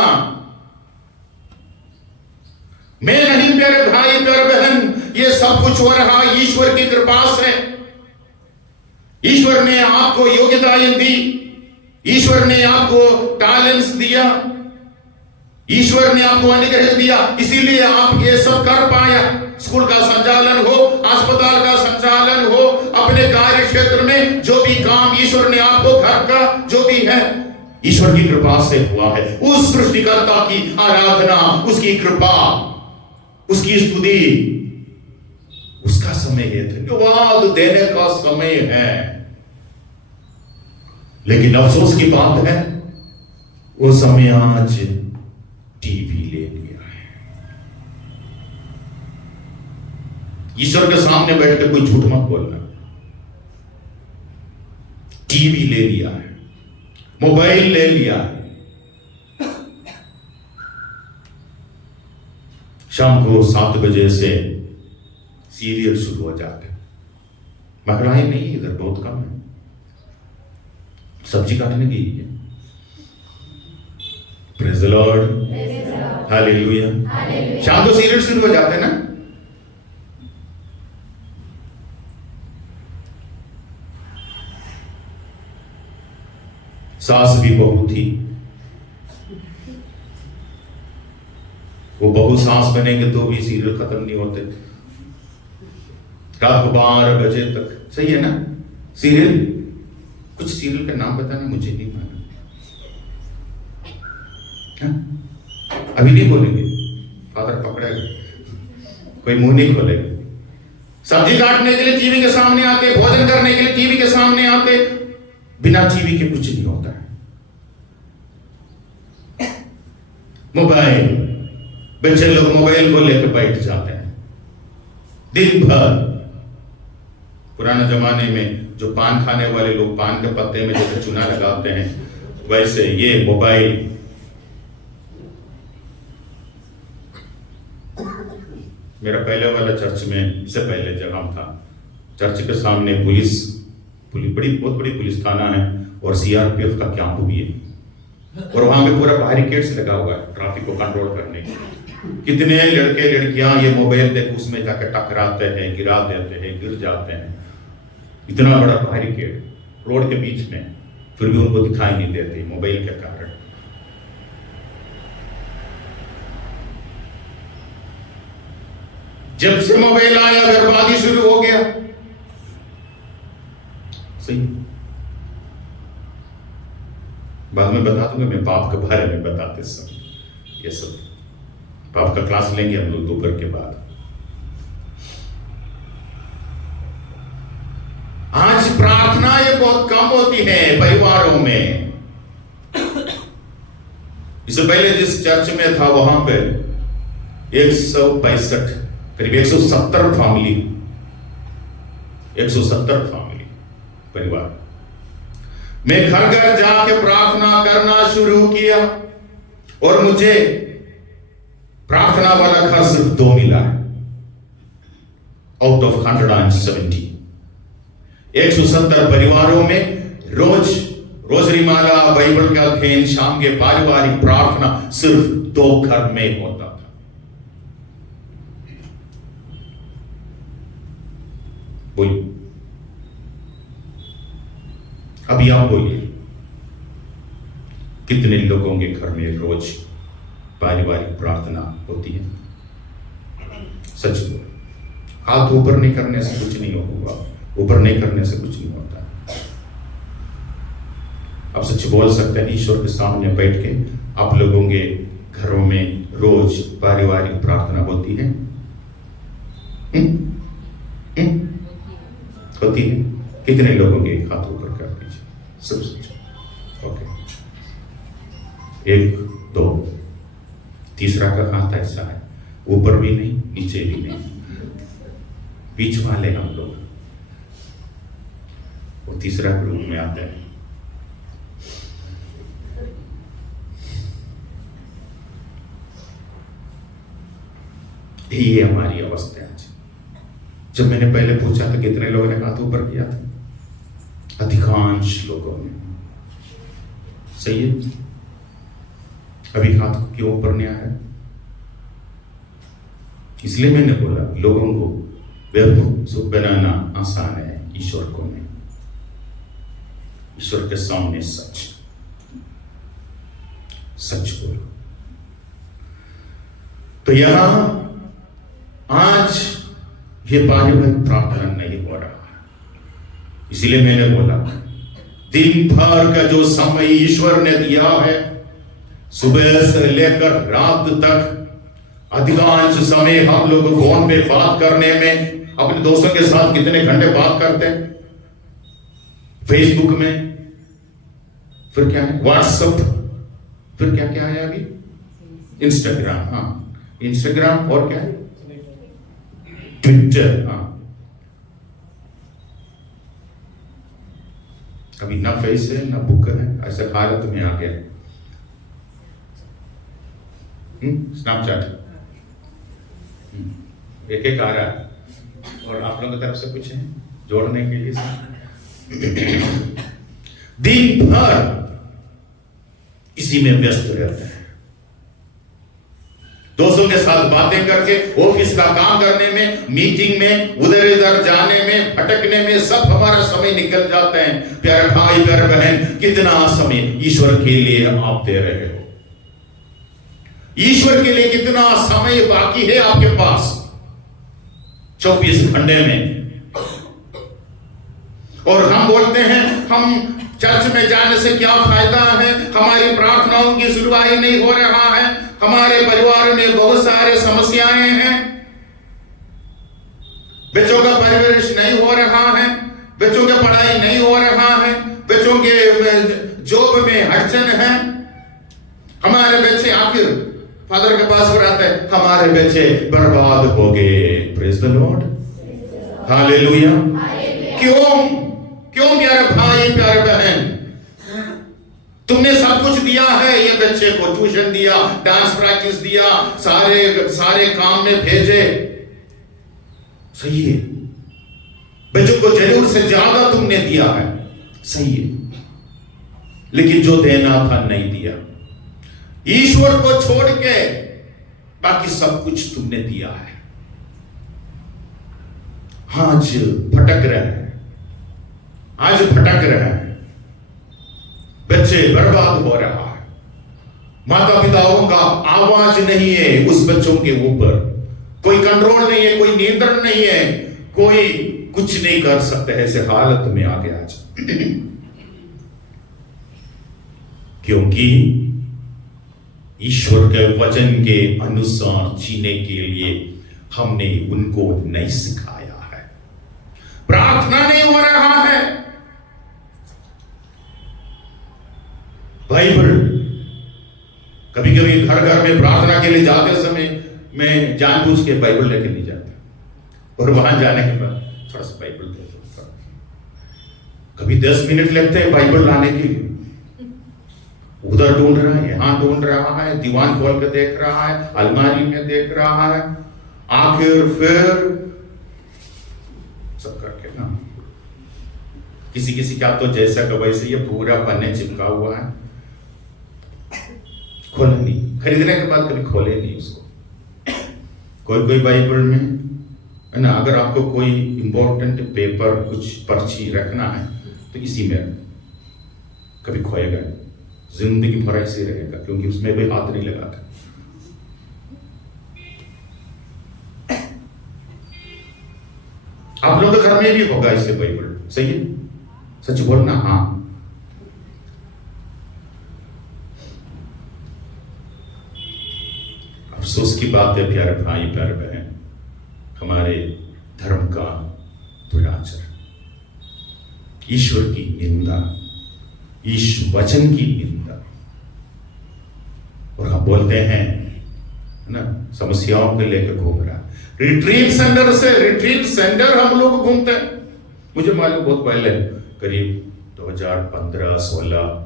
मैं नहीं, मेरे भाई मेरे बहन, ये सब कुछ हो रहा ईश्वर की कृपा से। ईश्वर ने आपको योग्यताएं दी, ईश्वर ने आपको टैलेंट्स दिया, ईश्वर ने आपको अनुग्रह दिया, इसीलिए आप ये सब कर पाया। स्कूल का संचालन हो, अस्पताल का संचालन हो, अपने कार्य क्षेत्र में जो भी काम ईश्वर ने आपको, घर का जो भी है, ईश्वर की कृपा से हुआ है। उस सृष्टिकर्ता की आराधना, उसकी कृपा, उसकी स्तुति, उसका समय है, धन्यवाद देने का समय है। लेकिन अफसोस की बात है, वो समय आज टीवी ले लिया है। ईश्वर के सामने बैठ के कोई झूठ मत बोलना। टीवी ले लिया है, मोबाइल ले लिया है। शाम को 7 बजे से सीरियल शुरू हो जाते हैं। महिलाएं नहीं, इधर बहुत कम है, सब्जी काटने की है। Praise the Lord, hallelujah. शाम को सीरियल शुरू हो जाते हैं ना। सास भी बहू थी, वो बहू सास बनेंगे तो भी सीरियल खत्म नहीं होते, रात को 12 बजे तक। सही है ना सीरियल? कुछ सीरियल का नाम बताना, मुझे नहीं मालूम। अभी नहीं बोलेंगे, फादर पकड़ेगा, कोई मुंह नहीं खोलेगा। सब्जी काटने के लिए टीवी के सामने आते, भोजन करने के लिए टीवी के सामने आते, बिना टीवी के कुछ नहीं होता है। मोबाइल, बच्चे लोग मोबाइल को लेकर बैठ जाते हैं दिन भर। पुराने जमाने में जो पान खाने वाले लोग पान के पत्ते में जैसे चूना लगाते हैं, वैसे ये मोबाइल। मेरा पहले वाला चर्च में, इससे पहले जगह था, चर्च के सामने पुलिस बहुत बड़ी पुलिस थाना है और सीआरपीएफ का कैंप भी है, और वहां पे पूरा बैरिकेड्स लगा हुआ है ट्रैफिक को कंट्रोल करने के। कितने लड़के लड़कियां ये मोबाइल देख उसमें जाकर टकराते हैं, गिरा देते हैं, गिर जाते हैं। इतना बड़ा बैरिकेड रोड के बीच में, फिर भी उनको दिखाई नहीं देती मोबाइल के कारण। जब से मोबाइल आया बर्बादी शुरू हो गया। सही, बाद में बता दूंगा मैं पाप के बारे में बताते समय। ये सब पाप का क्लास लेंगे हम लोग दोपहर के बाद। आज प्रार्थनाएं बहुत कम होती हैं परिवारों में। इससे पहले जिस चर्च में था वहां पे 165 करीब 170 फैमिली, 170 फैमिली परिवार। मैं घर घर जाके प्रार्थना करना शुरू किया और मुझे प्रार्थना वाला घर सिर्फ 2 मिला आउट ऑफ 170। 170 परिवारों में रोजरी माला, बाइबल का अध्ययन, शाम के पारिवारिक प्रार्थना सिर्फ 2 घर में होता था। बोलिए, अभी आप बोलिए, कितने लोगों के घर में रोज पारिवारिक प्रार्थना होती है? सच बोल, हाथ ऊपर नहीं करने से कुछ नहीं होगा, ऊपर नहीं करने से कुछ नहीं होता। आप सच बोल सकते हैं, ईश्वर के सामने बैठ के आप लोगों के घरों में रोज पारिवारिक प्रार्थना होती है? होती है। कितने लोगों के हाथ ऊपर कर दीजिए, सब सोचो। ओके, 1 2, तीसरा का हाथ ऐसा है, ऊपर भी नहीं नीचे भी नहीं, बीच वाले हम लोग, वो तीसरा ग्रुप में आते हैं। ये हमारी अवस्था है। जब मैंने पहले पूछा था कितने लोगों ने हाथ ऊपर किया था, अधिकांश लोगों ने। सही है, अभी हाथ क्यों ऊपर नहीं आया? इसलिए मैंने बोला लोगों को बेवकूफ बनाना आसान है, ईश्वर को नहीं। ईश्वर के सामने सच बोलो। तो यहां आज ये पारिवारिक प्रार्थना नहीं हो रहा है, इसलिए मैंने बोला दिन भर का जो समय ईश्वर ने दिया है, सुबह से लेकर रात तक, अधिकांश समय हम लोग फोन पे बात करने में, अपने दोस्तों के साथ कितने घंटे बात करते हैं, फेसबुक में, फिर क्या है व्हाट्सएप, फिर क्या क्या है अभी इंस्टाग्राम, हाँ इंस्टाग्राम, और क्या है ट्विटर, हाँ। अभी ना फेस है ना बुक है, ऐसा हालत में आ गया। स्नैपचैट एक एक आ रहा है, और आप लोगों की तरफ से कुछ है जोड़ने के लिए? दिन भर इसी में व्यस्त रहते हैं, दोस्तों के साथ बातें करके, ऑफिस का काम करने में, मीटिंग में, उधर इधर जाने में, भटकने में, सब हमारा समय निकल जाते हैं। प्यारे भाई प्यारे बहन, कितना समय ईश्वर के लिए आप दे रहे हो? ईश्वर के लिए कितना समय बाकी है आपके पास 24 घंटे में? और हम बोलते हैं हम चर्च में जाने से क्या फायदा है, हमारी प्रार्थनाओं की सुनवाई नहीं हो रहा है, हमारे परिवार में बहुत सारे समस्याएं हैं, बच्चों का परवरिश नहीं हो रहा है, बच्चों की पढ़ाई नहीं हो रहा है, बच्चों के जॉब में अड़चन है, हमारे बच्चे आखिर फादर के पास पर आते हैं, हमारे बच्चे बर्बाद हो गए। Praise the Lord, hallelujah. क्यों प्यारे भाई प्यारे बहन, तुमने सब कुछ दिया है, ये बच्चे को ट्यूशन दिया, डांस प्रैक्टिस दिया, सारे काम में भेजे, सही है, बच्चों को जरूर से ज्यादा तुमने दिया है, सही है, लेकिन जो देना था नहीं दिया। ईश्वर को छोड़ के बाकी सब कुछ तुमने दिया है। आज भटक रहे हैं, बच्चे बर्बाद हो रहा है, माता पिताओं का आवाज नहीं है उस बच्चों के ऊपर, कोई कंट्रोल नहीं है, कोई नियंत्रण नहीं है, कोई कुछ नहीं कर सकता है, ऐसे हालत में आ गया आज। क्योंकि ईश्वर के वचन के अनुसार जीने के लिए हमने उनको नहीं सिखाया है, प्रार्थना नहीं हो रहा है। बाइबल कभी कभी घर में प्रार्थना के लिए जाते समय मैं जानबूझ के बाइबल लेके नहीं जाता, और वहां जाने के बाद थोड़ा सा बाइबल दे दो, कभी 10 मिनट लगते हैं बाइबल लाने के लिए, उधर ढूंढ रहा है, यहां ढूंढ रहा है, दीवान खोल के देख रहा है, अलमारी में देख रहा है, आखिर फिर सब करके ना, किसी का तो जैसा का वैसे ये पूरा पन्ने चिपका हुआ है, खोले नहीं, खरीदने के बाद कभी खोले नहीं उसको। कोई बाइबल में है ना, अगर आपको कोई इंपॉर्टेंट पेपर कुछ पर्ची रखना है तो इसी में कभी खोएगा, जिंदगी भर ऐसे रहेगा, क्योंकि उसमें कोई हाथ नहीं लगाता। आप लोग के घर में भी होगा इससे बाइबल, सही है, सच बोलना। हाँ, अफसोस की बात है प्यारे भाई प्यारे बहन, हमारे धर्म का दुराचरण, ईश्वर की निंदा, ईश वचन की निंदा। और हम बोलते हैं ना, समस्याओं को लेकर घूम रहा। रिट्रीट सेंटर हम लोग घूमते हैं। मुझे मालूम बहुत पहले, करीब 2015-16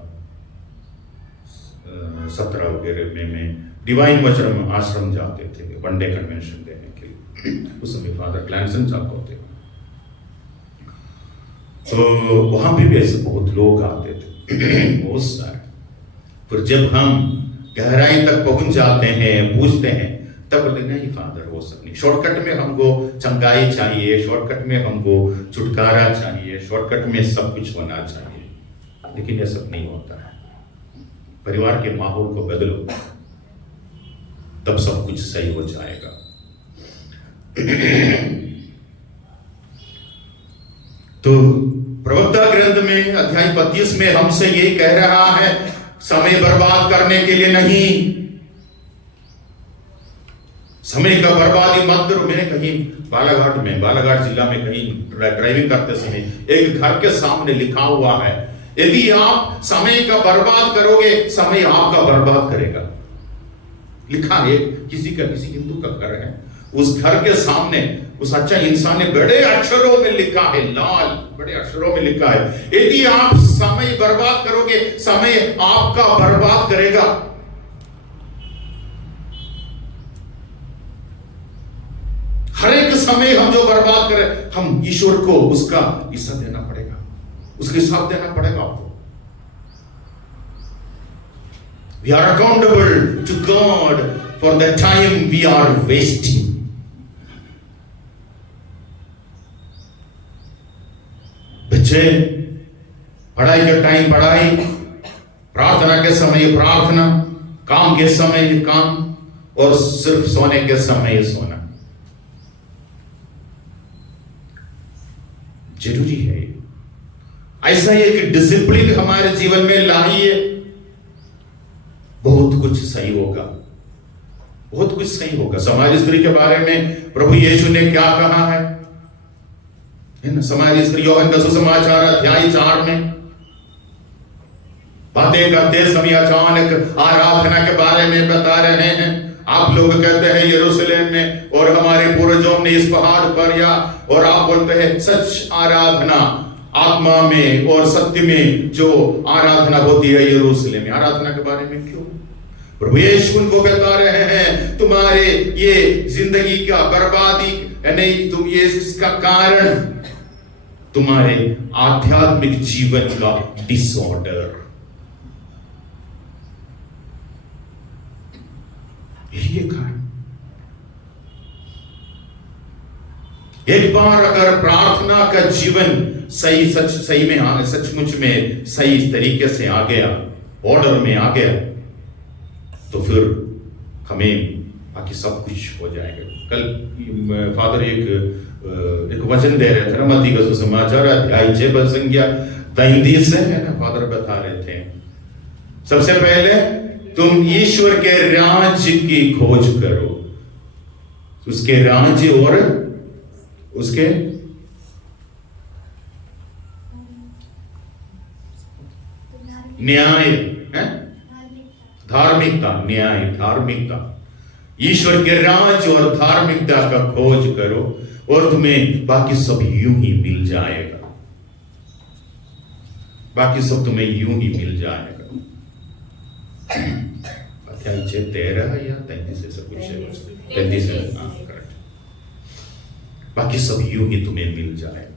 17 वगैरह में मैं डिवाइन वचन आश्रम जाते थे वनडे कन्वेंशन देने के लिए। उस समय फादर क्लैंसन साहब होते, तो वहां भी ऐसे बहुत लोग आते थे, बहुत सारे। फिर जब हम गहराई तक पहुंच जाते हैं, पूछते हैं, तब बोलते नहीं फादर वो सब नहीं, शॉर्टकट में हमको चंगाई चाहिए, शॉर्टकट में हमको छुटकारा चाहिए, शॉर्टकट में सब कुछ होना चाहिए। लेकिन ये सब नहीं होता है। परिवार के माहौल को बदलो, तब सब कुछ सही हो जाएगा। तो प्रवक्ता ग्रंथ में अध्याय 32 में हमसे ये कह रहा है, समय बर्बाद करने के लिए नहीं, समय का बर्बादी मत करो। मैंने कहीं बालाघाट जिला में कहीं ड्राइविंग करते समय एक घर के सामने लिखा हुआ है, यदि आप समय का बर्बाद करोगे, समय आपका बर्बाद करेगा। लिखा है, किसी हिंदू का घर है, उस घर के सामने उस अच्छा इंसान ने बड़े अक्षरों में लिखा है, लाल बड़े अक्षरों में लिखा है, यदि आप समय बर्बाद करोगे, समय आपका बर्बाद करेगा। हर एक समय हम जो बर्बाद करें, हम ईश्वर को उसका हिस्सा देना पड़ेगा, उसके हिसाब देना पड़ेगा आपको। We are accountable to God for the time we are wasting. बच्चे, पढ़ाई के टाइम पढ़ाई, प्रार्थना के समय प्रार्थना, काम के समय काम, और सिर्फ सोने के समय सोना। जरूरी है ऐसा एक डिसिप्लिन हमारे जीवन में लाइए, बहुत कुछ सही होगा, बहुत कुछ सही होगा। समाज स्त्री के बारे में प्रभु यीशु ने क्या कहा है ना, समाज स्त्री यूहन्ना का सुसमाचार अध्याय 4 में बातें करते समय अचानक आराधना के बारे में बता रहे हैं। आप लोग कहते हैं यरूशलेम में और हमारे पूर्वजों ने इस पहाड़ पर, या और आप बोलते हैं सच आराधना आत्मा में और सत्य में जो आराधना होती है यरूशलेम में। आराधना के बारे में क्यों? प्रभु यीशु उनको बता रहे हैं, तुम्हारे ये जिंदगी का बर्बादी नहीं, तुम ये इसका कारण तुम्हारे आध्यात्मिक जीवन का डिसऑर्डर, यही कारण। एक बार अगर प्रार्थना का जीवन सही में आ, सचमुच में सही तरीके से आ गया, ऑर्डर में आ गया, तो फिर हमें बाकी सब कुछ हो जाएगा। कल फादर एक वचन दे रहे थे ना, मत्ती का सुसमाचार अध्याय 6 पद संख्या 33 है ना, फादर बता रहे थे, सबसे पहले तुम ईश्वर के राज्य की खोज करो, उसके राज्य और उसके न्याय है, धार्मिकता, न्याय धार्मिकता, ईश्वर के राज्य और धार्मिकता का खोज करो और तुम्हें बाकी सब यूं ही मिल जाएगा, बाकी सब तुम्हें यूं ही मिल जाएगा। अध्याय 13 या 33 से सब कुछ 33 है, करेक्ट। बाकी सब यूं ही तुम्हें मिल जाएगा।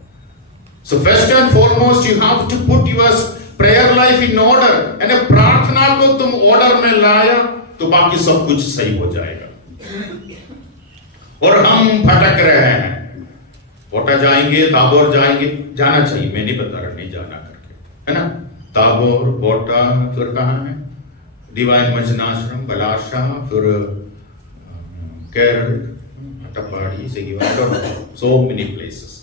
So first and foremost you have to put your prayer life in order, यानी प्रार्थना को तुम ऑर्डर में लाया तो बाकी सब कुछ सही हो जाएगा। और हम भटक रहे हैं, कोटा जाएंगे, ताबोर जाएंगे, जाना चाहिए, मैं नहीं बता रहा नहीं जाना करके, है ना, ताबोर, कोटा, फिर कहाँ है डिवाइन मजनाश्रम, बलाशा, फिर केरल, अटपाड़ी से सो मेनी प्लेसेस,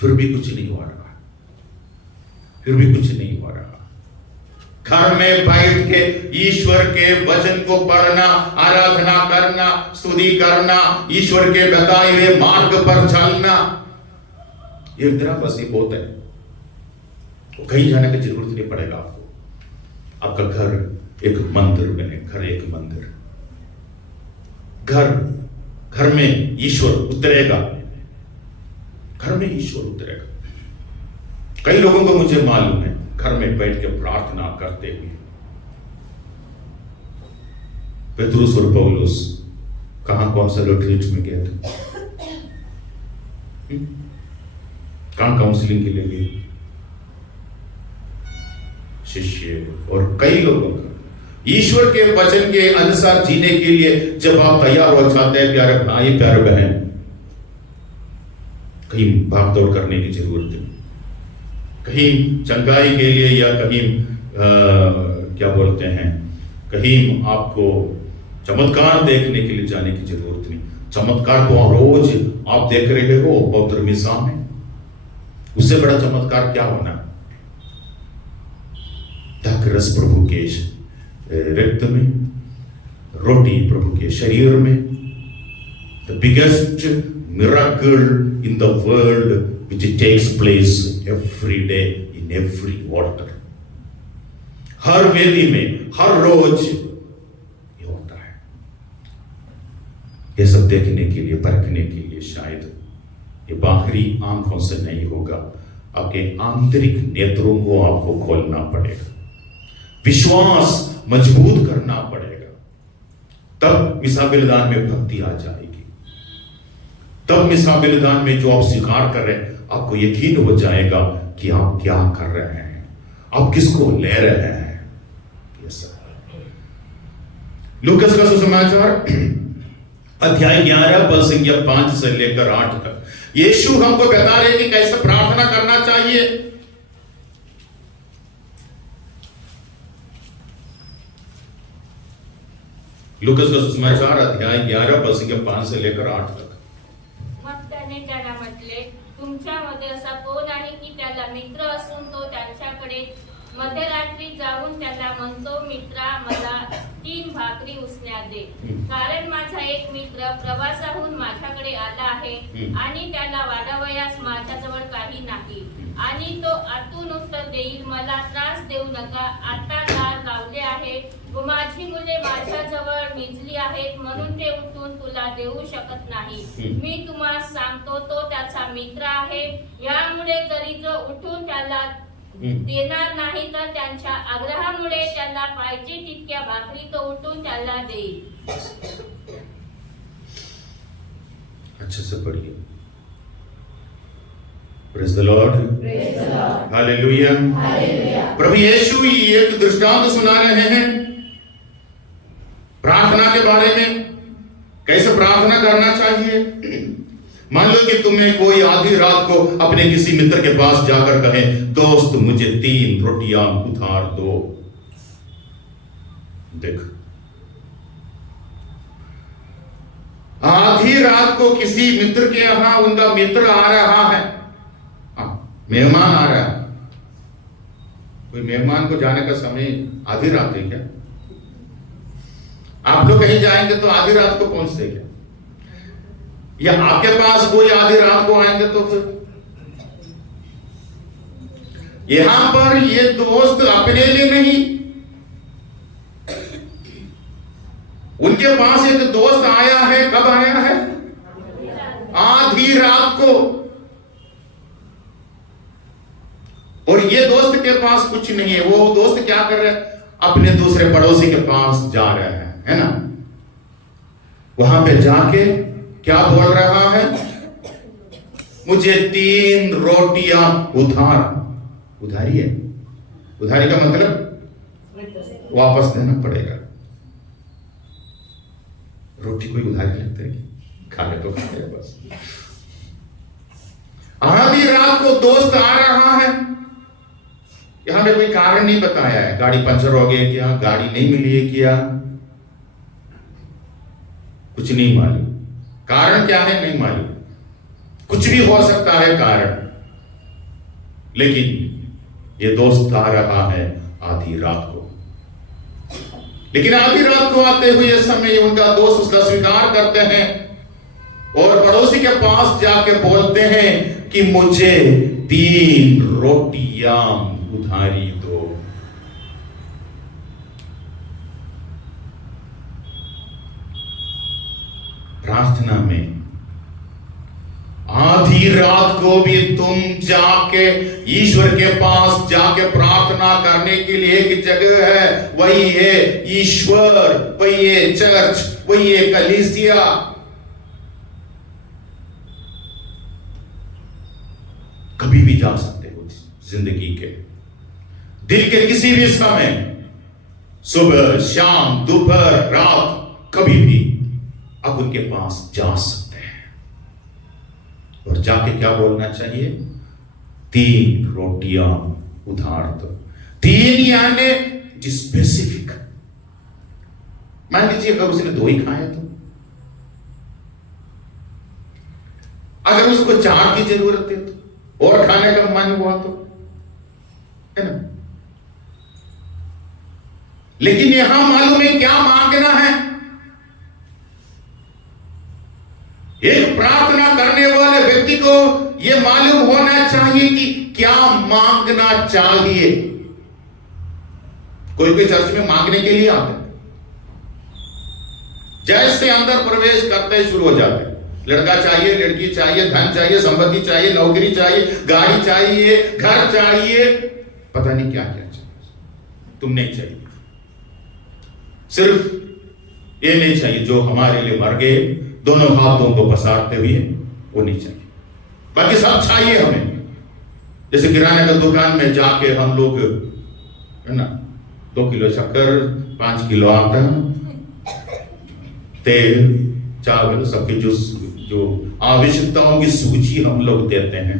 फिर भी कुछ नहीं हो रहा, फिर भी कुछ नहीं हो रहा। घर में बैठ के ईश्वर के वचन को पढ़ना, आराधना करना, स्तुति करना, ईश्वर के बताए हुए मार्ग पर चलना, ये इतना बस ही बहुत है, कहीं जाने की जरूरत नहीं पड़ेगा आपको। आपका घर एक मंदिर बने, घर एक मंदिर, घर में ईश्वर उतरेगा, घर में ईश्वर उतरेगा। कई लोगों को मुझे मालूम है घर में बैठ के प्रार्थना करते हुए। पेतरुस और पौलुस कौन सा रिट्रीट में गए थे, कहां काउंसलिंग के लिए गए शिष्य, और कई लोगों का ईश्वर के वचन के अनुसार जीने के लिए जब आप तैयार हो जाते हैं प्यारे भाई प्यारे बहन, कहीं भागदौड़ करने की जरूरत नहीं, कहीं चंगाई के लिए या कहीं क्या बोलते हैं, कहीं आपको चमत्कार देखने के लिए जाने की जरूरत नहीं। चमत्कार तो रोज आप देख रहे हो पवित्र मिसा में, उससे बड़ा चमत्कार क्या होना। रस प्रभु के रक्त में, रोटी प्रभु के शरीर में, the biggest miracle in the world which takes place every day in every altar। हर वेदी में हर रोज ये होता है। ये सब देखने के लिए, परखने के लिए शायद ये बाहरी आंखों से नहीं होगा, आपके आंतरिक नेत्रों को आपको खोलना पड़ेगा, विश्वास मजबूत करना पड़ेगा, तब मिसा बलिदान में भक्ति आ जाएगी। तब मिसा बलिदान में जो आप स्वीकार कर रहे हैं, आपको यकीन हो जाएगा कि आप क्या कर रहे हैं, आप किसको ले रहे हैं। लूकास का सुसमाचार अध्याय 11 पद संख्या 5 से लेकर 8 तक यीशु हमको बता रहे कि कैसे प्रार्थना करना चाहिए। लूकास का सुसमाचार अध्याय 11 पद संख्या 5 से लेकर 8 तक। मग त्याने त्याला म्हटले, तुमच्यामध्ये असा कोण आहे की त्याला मित्र असून तो त्यांच्याकडे मध्यरात्री जाऊन त्याला म्हणतो, मित्रा मला 3 भाकरी उसण्या दे, कारण माझा एक मित्र प्रवासाहून माझ्याकडे आला आहे आणि त्याला वाढावयास माझ्याजवळ काही नाही, आणि तो आतून उत्तर देईल, मला त्रास देऊ नका, आता दार लावले आहे व माझी मुले माझ्याजवळ निजली आहेत, म्हणून ते उठून तुला देऊ शकत नाही। मी तुम्हाला सांगतो, तो त्याचा मित्र आहे, यामुळे जरी जो उठून त्याला देणार नाही तर त्यांच्या आग्रहामुळे त्याला पाहिजे तितक्या भाकरी तो उठून त्याला देईल। अच्छे से पढ़िए। Praise the Lord। हालेलुया। प्रभु यीशु एक दृष्टांत सुना रहे हैं प्रार्थना के बारे में, कैसे प्रार्थना करना चाहिए। मान लो कि तुम्हें कोई आधी रात को अपने किसी मित्र के पास जाकर कहे, दोस्त मुझे 3 रोटियां उधार दो। देख, आधी रात को किसी मित्र के यहां उनका मित्र आ रहा है, मेहमान आ रहा है। कोई मेहमान को जाने का समय आधी रात है क्या? आप लोग कहीं जाएंगे तो आधी रात को पहुंचते क्या? या आपके पास कोई आधी रात को आएंगे तो फिर? यहां पर ये दोस्त अपने लिए नहीं, उनके पास एक दोस्त आया है। कब आया है? आधी रात को। और ये दोस्त के पास कुछ नहीं है। वो दोस्त क्या कर रहे हैं? अपने दूसरे पड़ोसी के पास जा रहे हैं, है ना। वहां पे जाके क्या बोल रहा है? मुझे 3 रोटियां उधारी है। उधारी का मतलब वापस देना पड़ेगा। रोटी कोई उधारी लगता है? खाने तो खाते हैं बस। आधी रात को दोस्त आ रहा है। यहां पे कोई कारण नहीं बताया है। गाड़ी पंचर हो गई क्या, गाड़ी नहीं मिली है क्या, कुछ नहीं मालूम। कारण क्या है नहीं मालूम, कुछ भी हो सकता है कारण। लेकिन ये दोस्त आ रहा है आधी रात को। लेकिन आधी रात को आते हुए समय उनका दोस्त उसका स्वीकार करते हैं और पड़ोसी के पास जाके बोलते हैं, कि मुझे 3 रोटियां उधारी दो। प्रार्थना में आधी रात को भी तुम जाके ईश्वर के पास जाके प्रार्थना करने के लिए एक जगह है, वही है ईश्वर, वही है चर्च, वही है कलीसिया। कभी भी जा सकते हो जिंदगी के दिन के किसी भी समय, सुबह, शाम, दोपहर, रात, कभी भी आप उनके पास जा सकते हैं और जाके क्या बोलना चाहिए? 3 रोटियां उधार दो। 3 यानी स्पेसिफिक। मान लीजिए अगर उसने 2 ही खाए तो, अगर उसको 4 की जरूरत है तो, और खाने का मन हुआ तो, है ना? लेकिन यहां मालूम है क्या मांगना है। एक प्रार्थना करने वाले व्यक्ति को यह मालूम होना चाहिए कि क्या मांगना चाहिए। कोई चर्च में मांगने के लिए आते, जैसे अंदर प्रवेश करते ही शुरू हो जाते, लड़का चाहिए, लड़की चाहिए, धन चाहिए, संपत्ति चाहिए, नौकरी चाहिए, गाड़ी चाहिए, घर चाहिए, पता नहीं क्या क्या चाहिए। तुम नहीं चाहिए, सिर्फ ये नहीं चाहिए जो हमारे लिए मर गए, दोनों हाथों को पसारते हुए, वो नहीं चाहिए। बाकी सब चाहिए हमें। जैसे किराने का दुकान में जाके हम लोग, है ना, 2 किलो शक्कर, 5 किलो आटा, तेल, चावल, सबके जो आवश्यकताओं की सूची हम लोग देते हैं,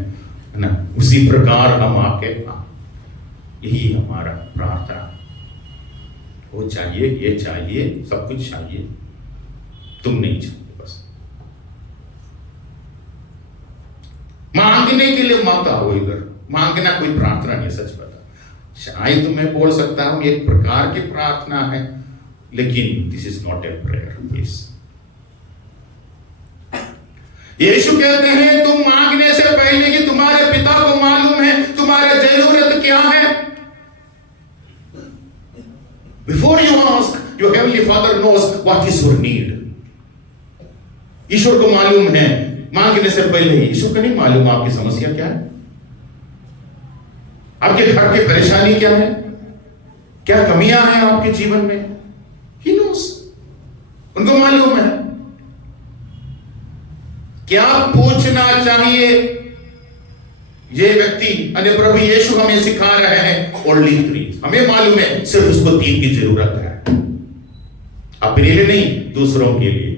है ना, उसी प्रकार हम आके यही हमारा प्रार्थना, वो चाहिए, ये चाहिए, सब कुछ चाहिए, तुम नहीं चाहिए। बस मांगने के लिए मत आओ इधर। मांगना कोई प्रार्थना नहीं, सच बता। शायद तो मैं बोल सकता हूं एक प्रकार की प्रार्थना है, लेकिन this is not a prayer please. यीशु कहते हैं तुम मांगने से पहले कि तुम्हारे पिता को मालूम है तुम्हारे जरूरत क्या है। Before you ask, your heavenly Father knows what is your need. ईश्वर को मालूम है मांगने से पहले ही। ईश्वर को नहीं मालूम आपकी समस्या क्या है, आपके घर की परेशानी क्या है, क्या कमियां हैं आपके जीवन में। He knows, उनको मालूम है क्या पूछना चाहिए। ये व्यक्ति अन्य प्रभु यीशु हमें सिखा रहे हैं ओनली 3। हमें मालूम है सिर्फ उसको 3 की जरूरत है, अपने लिए नहीं, दूसरों के लिए।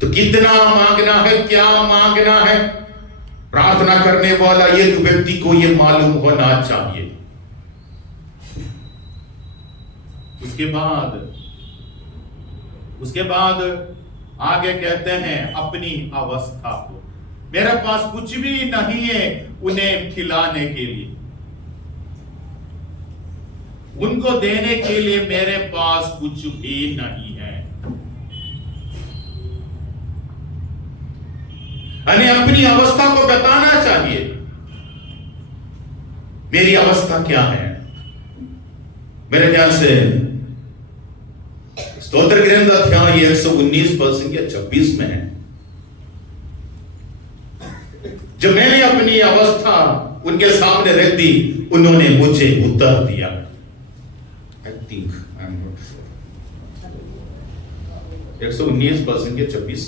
तो कितना मांगना है, क्या मांगना है, प्रार्थना करने वाला एक व्यक्ति को यह मालूम होना चाहिए। उसके बाद आगे कहते हैं अपनी अवस्था को। मेरे पास कुछ भी नहीं है उन्हें खिलाने के लिए, उनको देने के लिए मेरे पास कुछ भी नहीं है। यानी अपनी अवस्था को बताना चाहिए, मेरी अवस्था क्या है। मेरे ख्याल से स्तोत्र ग्रंथ अध्याय 119 या 26 में है, जब मैंने अपनी अवस्था उनके सामने रख दी, उन्होंने मुझे उत्तर दिया। I think, I'm not sure. 119 या 26।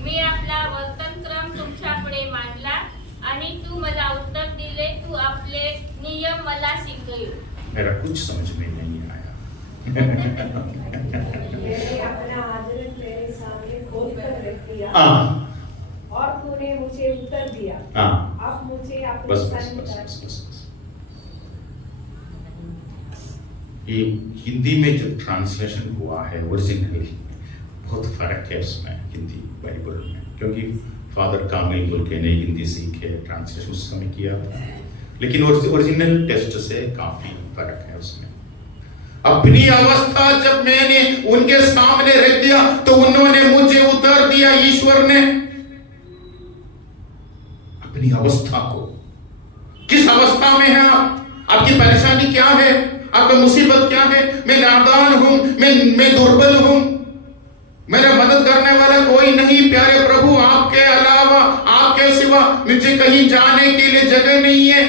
मी आपला वर्तनक्रम तुमच्यापुढे मांडला आणि तू मला उत्तर दिले, तू आपले नियम मला शिकवले। मेरा कुछ समझ में नहीं आया। मैंने अपना आदरण तेरे सामने खोल कर रख दिया और तूने मुझे उत्तर दिया। अब मुझे अपने बस। ये हिंदी में जो ट्रांसलेशन हुआ है ओरिजिनली बहुत फर्क है उसमें, हिंदी बाइबल में, क्योंकि फादर कामिल गुलके ने हिंदी सीखे, ट्रांसलेशन उस समय किया था, लेकिन ओरिजिनल टेक्स्ट से काफी फर्क है उसमें। अपनी अवस्था जब मैंने उनके सामने रख दिया तो उन्होंने मुझे उत्तर दिया, ईश्वर ने अपनी अवस्था को। किस अवस्था में है आप? आपकी परेशानी क्या है? आपका मुसीबत क्या है? मैं नादान हूं, मैं दुर्बल हूं, मेरा मदद करने वाला कोई नहीं। प्यारे प्रभु, आपके अलावा, आपके सिवा मुझे कहीं जाने के लिए जगह नहीं है।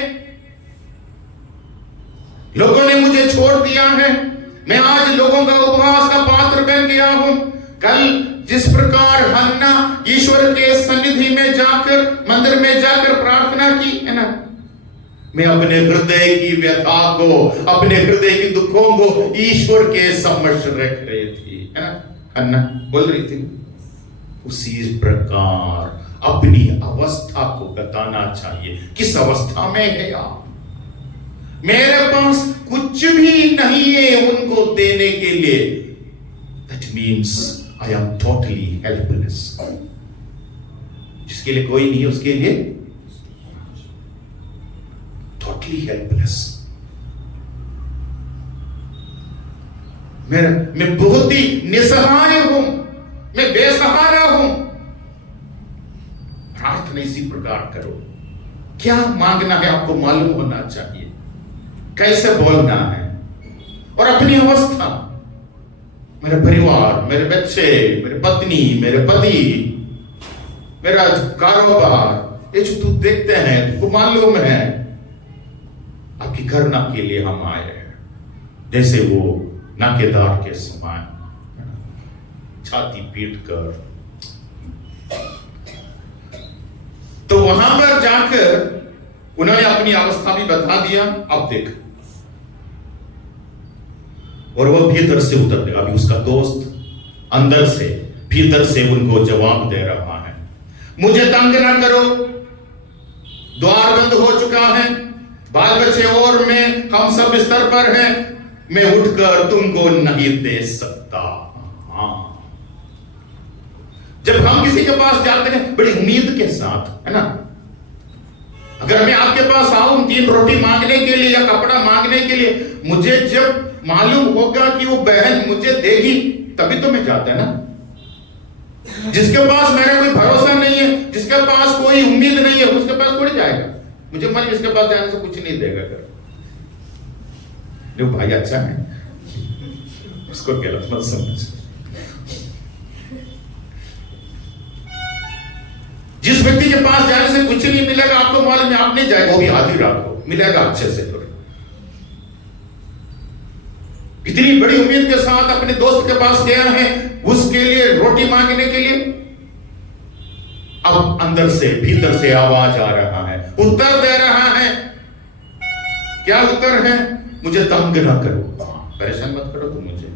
लोगों ने मुझे छोड़ दिया है। मैं आज लोगों का उपहास का पात्र बन गया हूं। कल जिस प्रकार हन्ना ईश्वर के सन्निधि में जाकर, मंदिर में जाकर प्रार्थना की है ना, मैं अपने हृदय की व्यथा को, अपने हृदय की दुखों को ईश्वर के समक्ष रख रही थी, है ना, हन्ना बोल रही थी। उसी प्रकार अपनी अवस्था को बताना चाहिए। किस अवस्था में है आप? मेरे पास कुछ भी नहीं है उनको देने के लिए। That means I am totally helpless. जिसके लिए कोई नहीं है उसके लिए totally helpless. मैं बहुत ही निसहाय हूं, मैं बेसहारा हूं। प्रार्थना इसी प्रकार करो। क्या मांगना है आपको मालूम होना चाहिए, कैसे बोलना है। और अपनी अवस्था, मेरा परिवार, मेरे बच्चे, मेरी पत्नी, मेरे पति, मेरा कारोबार, ये जो तू देखते हैं, तुमको मालूम है आपकी करना के लिए हम आए हैं। जैसे वो नाकेदार के समान छाती पीट कर, तो वहां पर जाकर उन्होंने अपनी अवस्था भी बता दिया। अब देख, और वो भीतर से उतर गया। अभी उसका दोस्त अंदर से, भीतर से उनको जवाब दे रहा है, मुझे तंग ना करो, द्वार बंद हो चुका है, बाल बच्चे और मैं, हम सब बिस्तर पर हैं, मैं उठकर तुमको नहीं दे सकता। हाँ, जब हम किसी के पास जाते हैं बड़ी उम्मीद के साथ, है ना, अगर मैं आपके पास आऊं 3 रोटी मांगने के लिए या कपड़ा मांगने के लिए, मुझे जब मालूम होगा कि वो बहन मुझे देगी तभी तो मैं जाता है ना। जिसके पास मेरा कोई भरोसा नहीं है, जिसके पास कोई उम्मीद नहीं है, उसके पास थोड़ी जाएगा। मुझे मन इसके पास जाने से कुछ नहीं देगा कर। जो भाई अच्छा है, उसको गलत मत समझ। जिस व्यक्ति के पास जाने से कुछ नहीं मिलेगा, आपको मालूम है, आप नहीं जाएगा, वो भी आधी रात को मिलेगा अच्छे से। थोड़े इतनी बड़ी उम्मीद के साथ अपने दोस्त के पास गया है उसके लिए रोटी मांगने के लिए। अब अंदर से, भीतर से आवाज आ रहा है, उत्तर दे रहा है। क्या उत्तर है? मुझे तंग ना करो, परेशान मत करो तुम मुझे।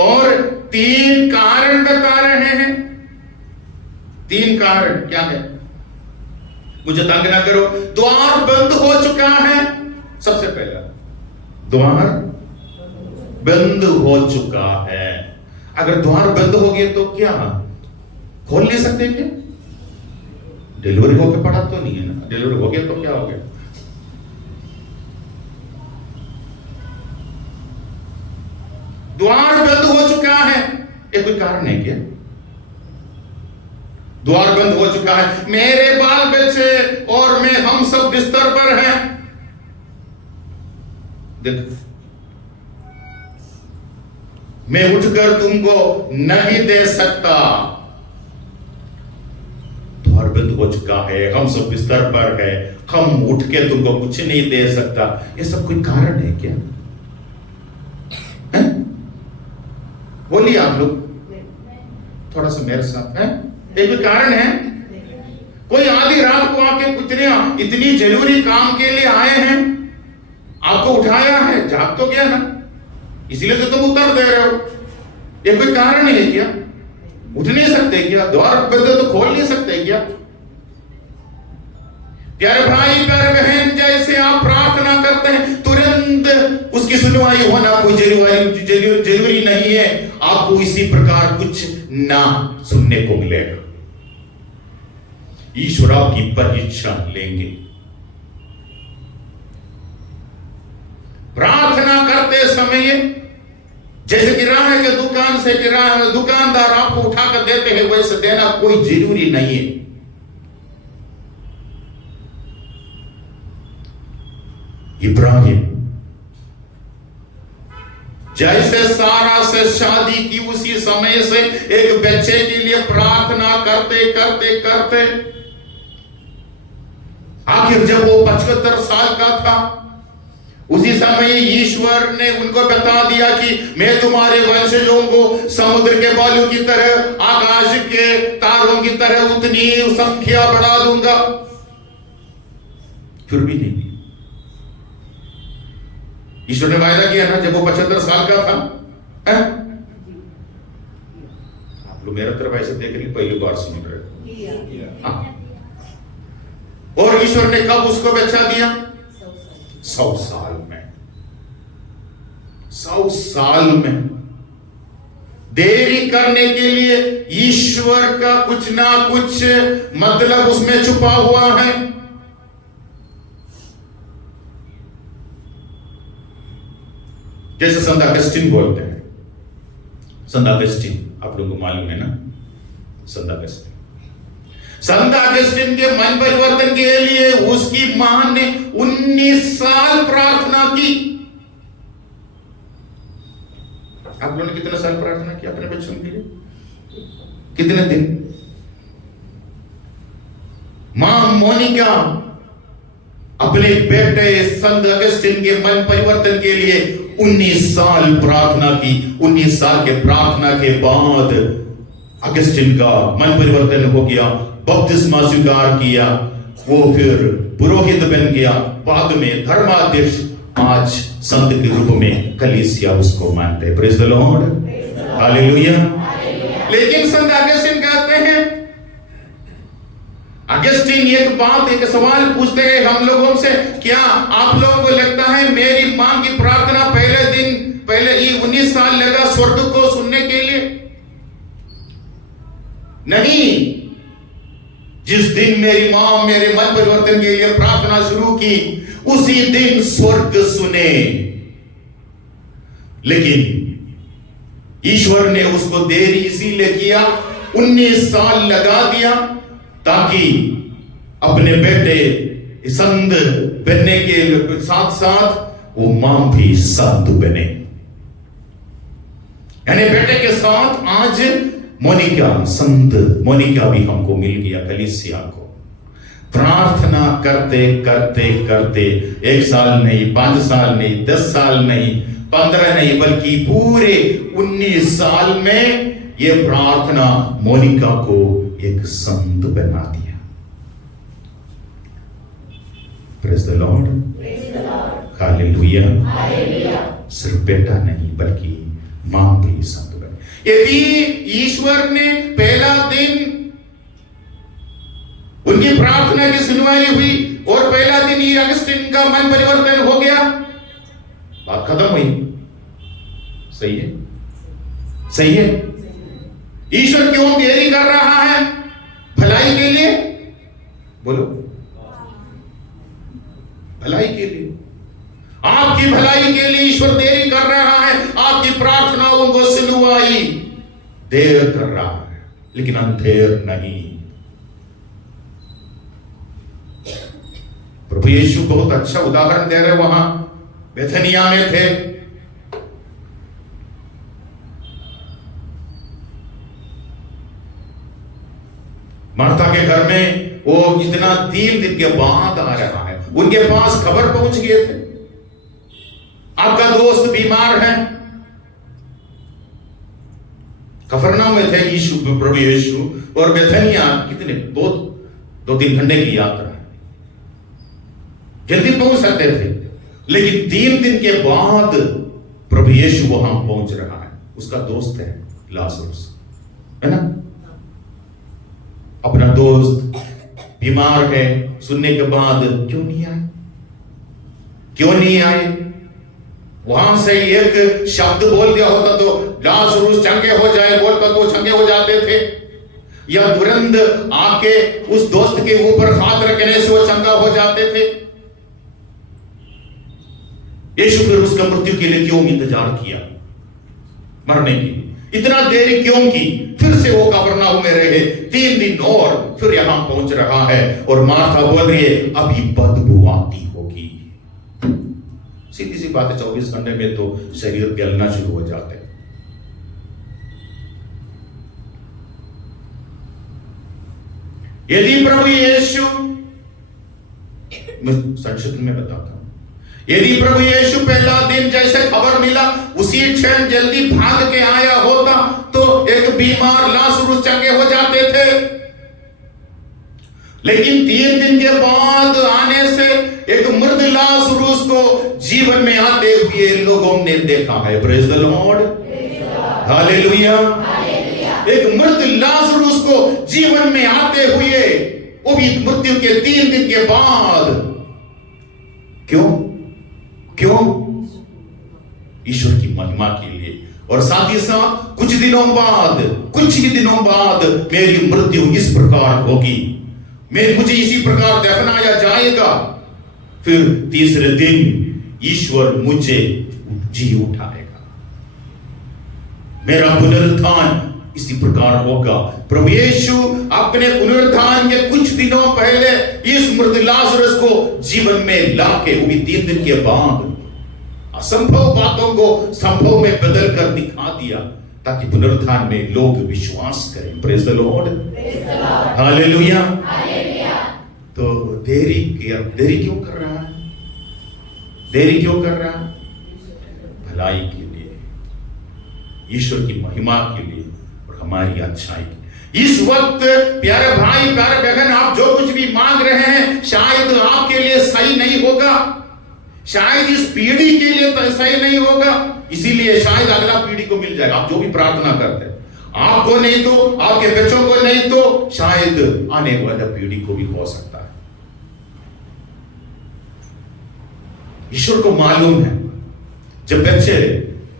और 3 कारण बता रहे हैं। 3 कारण क्या है? मुझे तंग ना करो, द्वार बंद हो चुका है। सबसे पहला, द्वार बंद हो चुका है। अगर द्वार बंद हो गए तो क्या खोल नहीं सकते क्या? डिलीवरी होके पड़ा तो नहीं है ना, डिलीवरी हो गया तो क्या हो गया? द्वार बंद हो चुका है, ये कोई कारण है क्या? द्वार बंद हो चुका है, मेरे बाल बच्चे और मैं, हम सब बिस्तर पर हैं। देखो, मैं उठकर तुमको नहीं दे सकता, द्वार बंद हो चुका है, हम सब बिस्तर पर है, हम उठ के तुमको कुछ नहीं दे सकता। ये सब कोई कारण है क्या? बोलिए आप लोग थोड़ा सा मेरे साथ है। एक भी कारण है? कोई आधी रात को आके इतनी जरूरी काम के लिए आए हैं, आपको उठाया है, जाग तो गया ना, इसलिए तो तुम उत्तर दे रहे हो। ये कोई कारण है क्या? उठ नहीं सकते क्या? द्वार बंद तो खोल नहीं सकते क्या? प्यारे भाई, प्यारे बहन, जैसे आप प्रार्थना करते हैं तुरंत उसकी सुनवाई होना कोई जरूरी नहीं है। आपको इसी प्रकार कुछ ना सुनने को मिलेगा। ईश्वर आपकी परीक्षा लेंगे। प्रार्थना करते समय जैसे किराने के दुकान से दुकानदार आपको उठाकर देते हैं वैसे देना कोई जरूरी नहीं है। इब्राहिम जैसे सारा से शादी की उसी समय से एक बच्चे के लिए प्रार्थना करते करते करते आखिर जब वो 75 साल का था उसी समय ईश्वर ने उनको बता दिया कि मैं तुम्हारे वंशजों को समुद्र के बालू की तरह आकाश के तारों की तरह उतनी संख्या बढ़ा दूंगा। फिर भी नहीं, ईश्वर ने वायदा किया ना जब वो 75 साल का था। आप लोग मेरा तरफ ऐसे देख रहे पहली बार सुन रहे। और ईश्वर ने कब उसको बचा दिया? 100 साल में। 100 साल में देरी करने के लिए ईश्वर का कुछ ना कुछ मतलब उसमें छुपा हुआ है। जैसे संत अगस्टिन बोलते हैं, संत अगस्टिन आप लोगों को मालूम है ना, संत अगस्टिन के मन परिवर्तन के लिए उसकी मां ने 19 साल प्रार्थना की। आप लोगों ने कितने साल प्रार्थना की अपने बच्चों के लिए? कितने दिन? मां मोनिका अपने बेटे संत अगस्टिन के मन परिवर्तन के लिए 19 साल प्रार्थना की। 19 साल के प्रार्थना के बाद अगस्टिन का मन परिवर्तन हो गया, बपतिस्मा स्वीकार किया, वो फिर पुरोहित बन गया, बाद में धर्माध्यक्ष, आज संत के रूप में कलीसिया उसको मानते हैं। Praise the Lord, hallelujah. लेकिन संत अगस्टिन कहते हैं, अगस्टिन एक सवाल पूछते हैं हम लोगों से, क्या आप लोगों को लगता है मेरी मां की प्रार्थना पहले ही 19 साल लगा स्वर्ग को सुनने के लिए? नहीं, जिस दिन मेरी मां मेरे मन परिवर्तन के लिए प्रार्थना शुरू की उसी दिन स्वर्ग सुने। लेकिन ईश्वर ने उसको देरी इसीलिए किया, 19 साल लगा दिया ताकि अपने बेटे संत बनने के साथ साथ वो मां भी संत बने। यानी बेटे के साथ आज मोनिका, संत मोनिका भी हमको मिल गया कलीसिया को। प्रार्थना करते करते करते 1 साल नहीं, 5 साल नहीं, 10 साल नहीं, 15 नहीं, बल्कि पूरे 19 साल में ये प्रार्थना मोनिका को एक संत बना दिया। Praise the Lord, hallelujah. सिर्फ बेटा नहीं बल्कि मां भी संत बनी। यदि ईश्वर ने पहला दिन उनकी प्रार्थना की सुनवाई हुई और पहला दिन ही अगस्टिन का मन परिवर्तन हो गया, बात खत्म हुई। सही है, सही है। ईश्वर क्यों देरी कर रहा है? भलाई के लिए, बोलो, भलाई के लिए, आपकी भलाई के लिए ईश्वर देरी कर रहा है। आपकी प्रार्थनाओं को सुनवाई देर कर रहा है, लेकिन अंधेर नहीं। प्रभु यीशु बहुत अच्छा उदाहरण दे रहे, वहां बेथनिया में थे, मार्था के घर में वो इतना 3 दिन के बाद आ रहा है, उनके पास खबर पहुंच गए थे, आपका दोस्त बीमार है। कफरनाम में थे यीशु, प्रभु यीशु, और बेथनिया कितने 2-3 घंटे की यात्रा है, जल्दी पहुंच सकते थे, लेकिन 3 दिन के बाद प्रभु यीशु वहां पहुंच रहा है। उसका दोस्त है लाजरुस, है ना, अपना दोस्त बीमार है। सुनने के बाद क्यों नहीं आए, क्यों नहीं आए? वहां से एक शब्द बोल दिया होता तो लाजरुस चंगे हो जाए, बोलता तो चंगे हो जाते थे, या तुरंत आके उस दोस्त के ऊपर हाथ रखने से वो चंगा हो जाते थे। यीशु फिर उसका मृत्यु के लिए क्यों इंतजार किया, मरने की इतना देरी क्यों की? फिर से वो कफरनहूम में रहे 3 दिन और फिर यहां पहुंच रहा है और मार्था बोल रही है अभी बदबू आती होगी। सीधी सी बात है, 24 घंटे में तो शरीर गलना शुरू हो जाते हैं। यदि प्रभु यीशु, मैं संक्षिप्त में बताता हूं, यदि प्रभु यीशु पहला दिन जैसे खबर मिला उसी क्षण जल्दी भाग के आया होता तो एक बीमार लाजरुस चंगे हो जाते थे। लेकिन 3 दिन के बाद आने से एक मृत लाजरुस को जीवन में आते हुए लोगों ने देखा है। Praise the Lord, hallelujah. एक मृत लाजरुस को जीवन में आते हुए, वो भी मृत्यु के 3 दिन के बाद। क्यों? ईश्वर की महिमा के लिए। और साथ ही साथ कुछ ही दिनों बाद मेरी मृत्यु इस प्रकार होगी, मुझे इसी प्रकार दफनाया जाएगा, फिर तीसरे दिन ईश्वर मुझे जी उठाएगा, मेरा पुनरुत्थान इसी प्रकार होगा। प्रभु यीशु अपने पुनरुत्थान के कुछ दिनों पहले इस मृत लाजरस को जीवन में लाके, वो भी 3 दिन के बाद, असंभव बातों को संभव में बदल कर दिखा दिया ताकि पुनरुत्थान में लोग विश्वास करें। Praise the Lord, hallelujah. तो देरी क्यों कर रहा है? देरी क्यों कर रहा है? भलाई के लिए, ईश्वर की महिमा के लिए और हमारी अच्छाई के लिए। इस वक्त प्यारे भाई, प्यारे बहन, आप जो कुछ भी मांग रहे हैं शायद आपके लिए सही नहीं होगा, शायद इस पीढ़ी के लिए तो सही नहीं होगा, इसीलिए शायद अगला पीढ़ी को मिल जाएगा। आप जो भी प्रार्थना करते हैं, आपको नहीं तो, आपके बच्चों को नहीं तो शायद आने वाला पीढ़ी को भी हो सकता है। ईश्वर को मालूम है जब बच्चे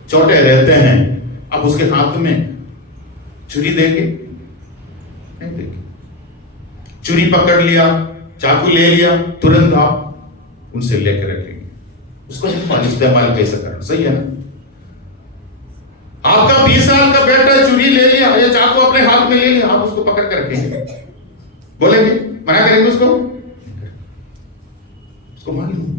छोटे रहते हैं आप उसके हाथ में छुरी देंगे? नहीं देंगे। छुरी पकड़ लिया, चाकू ले लिया, तुरंत आप उनसे लेकर रखेंगे, उसको इस्तेमाल कैसे करना, सही है ना? आपका 20 साल का बेटा चुरी ले लिया या चाकू अपने हाथ में ले लिया, आप उसको पकड़ कर रखेंगे, बोलेंगे, मना करेंगे उसको? उसको मालूम,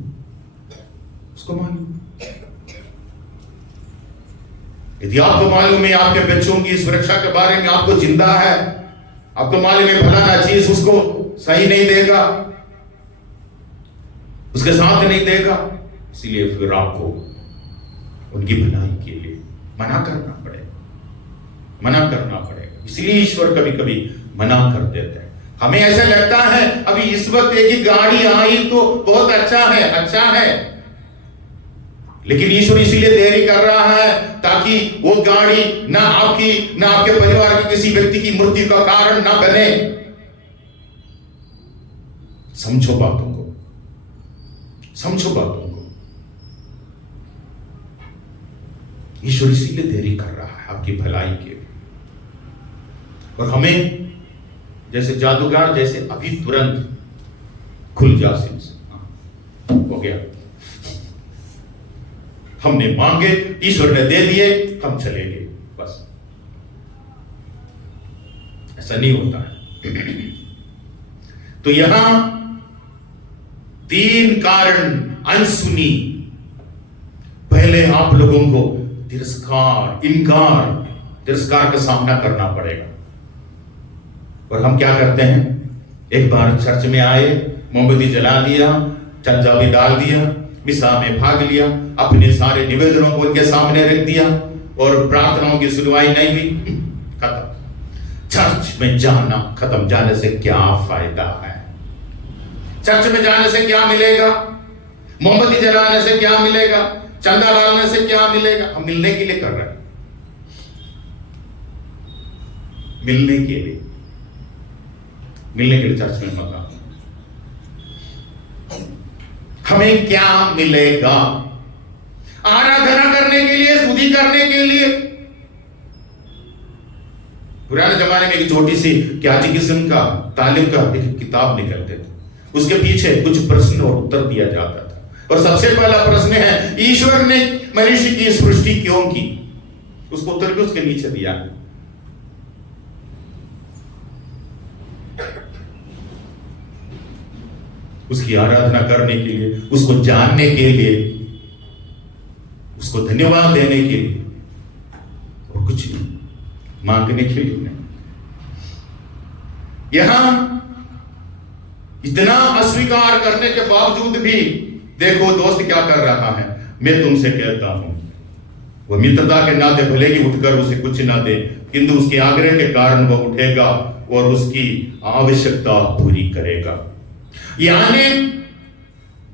यदि आपको मालूम है आपके बच्चों की सुरक्षा के बारे में, आपको चिंता है, आपको मालूम है फलाना चीज उसको सही नहीं देगा, उसके साथ नहीं देगा, इसीलिए फिर आपको उनकी भलाई के लिए मना करना पड़ेगा। इसलिए ईश्वर कभी कभी मना कर देते हैं। हमें ऐसा लगता है अभी इस वक्त एक ही गाड़ी आई तो बहुत अच्छा है, लेकिन ईश्वर इसीलिए देरी कर रहा है ताकि वो गाड़ी ना आपकी ना आपके परिवार के किसी व्यक्ति की मृत्यु का कारण ना बने। समझो बातों को। ईश्वर इसीलिए देरी कर रहा है आपकी भलाई के लिए। और हमें जैसे जादूगर जैसे अभी तुरंत खुल जा, हो गया, हमने मांगे, ईश्वर ने दे दिए, हम चले गए, बस ऐसा नहीं होता है। तो यहां 3 कारण अनसुनी, पहले आप लोगों को तिरस्कार का सामना करना पड़ेगा। और हम क्या करते हैं, एक बार चर्च में आए, मोमबत्ती जला दिया, चंदा भी डाल दिया, मिसा में भाग लिया, अपने सारे निवेदनों को उनके सामने रख दिया और प्रार्थनाओं की सुनवाई नहीं हुई, खत्म। चर्च में जाना खत्म, जाने से क्या फायदा है? चर्च में जाने से क्या मिलेगा? मोमबत्ती जलाने से क्या मिलेगा? चंदा डालने से क्या मिलेगा? हम मिलने के लिए कर रहे हैं, मिलने के लिए चर्च में मत आओ। हमें क्या मिलेगा? आराधना करने के लिए, स्तुति करने के लिए। पुराने जमाने में एक छोटी सी कैटेकिज्म का तालीम का एक किताब निकलते थे, उसके पीछे कुछ प्रश्न और उत्तर दिया जाता था। और सबसे पहला प्रश्न है, ईश्वर ने मनुष्य की सृष्टि क्यों की? उसको उत्तर भी उसके नीचे दिया। उसकी आराधना करने के लिए, उसको जानने के लिए, उसको धन्यवाद देने के लिए, और कुछ नहीं, मांगने के लिए नहीं। यहां इतना अस्वीकार करने के बावजूद भी देखो दोस्त क्या कर रहा है। मैं तुमसे कहता हूं, वह मित्रता के नाते भले ही उठकर उसे कुछ ना दे, किंतु उसके आग्रह के कारण वह उठेगा और उसकी आवश्यकता पूरी करेगा। यानी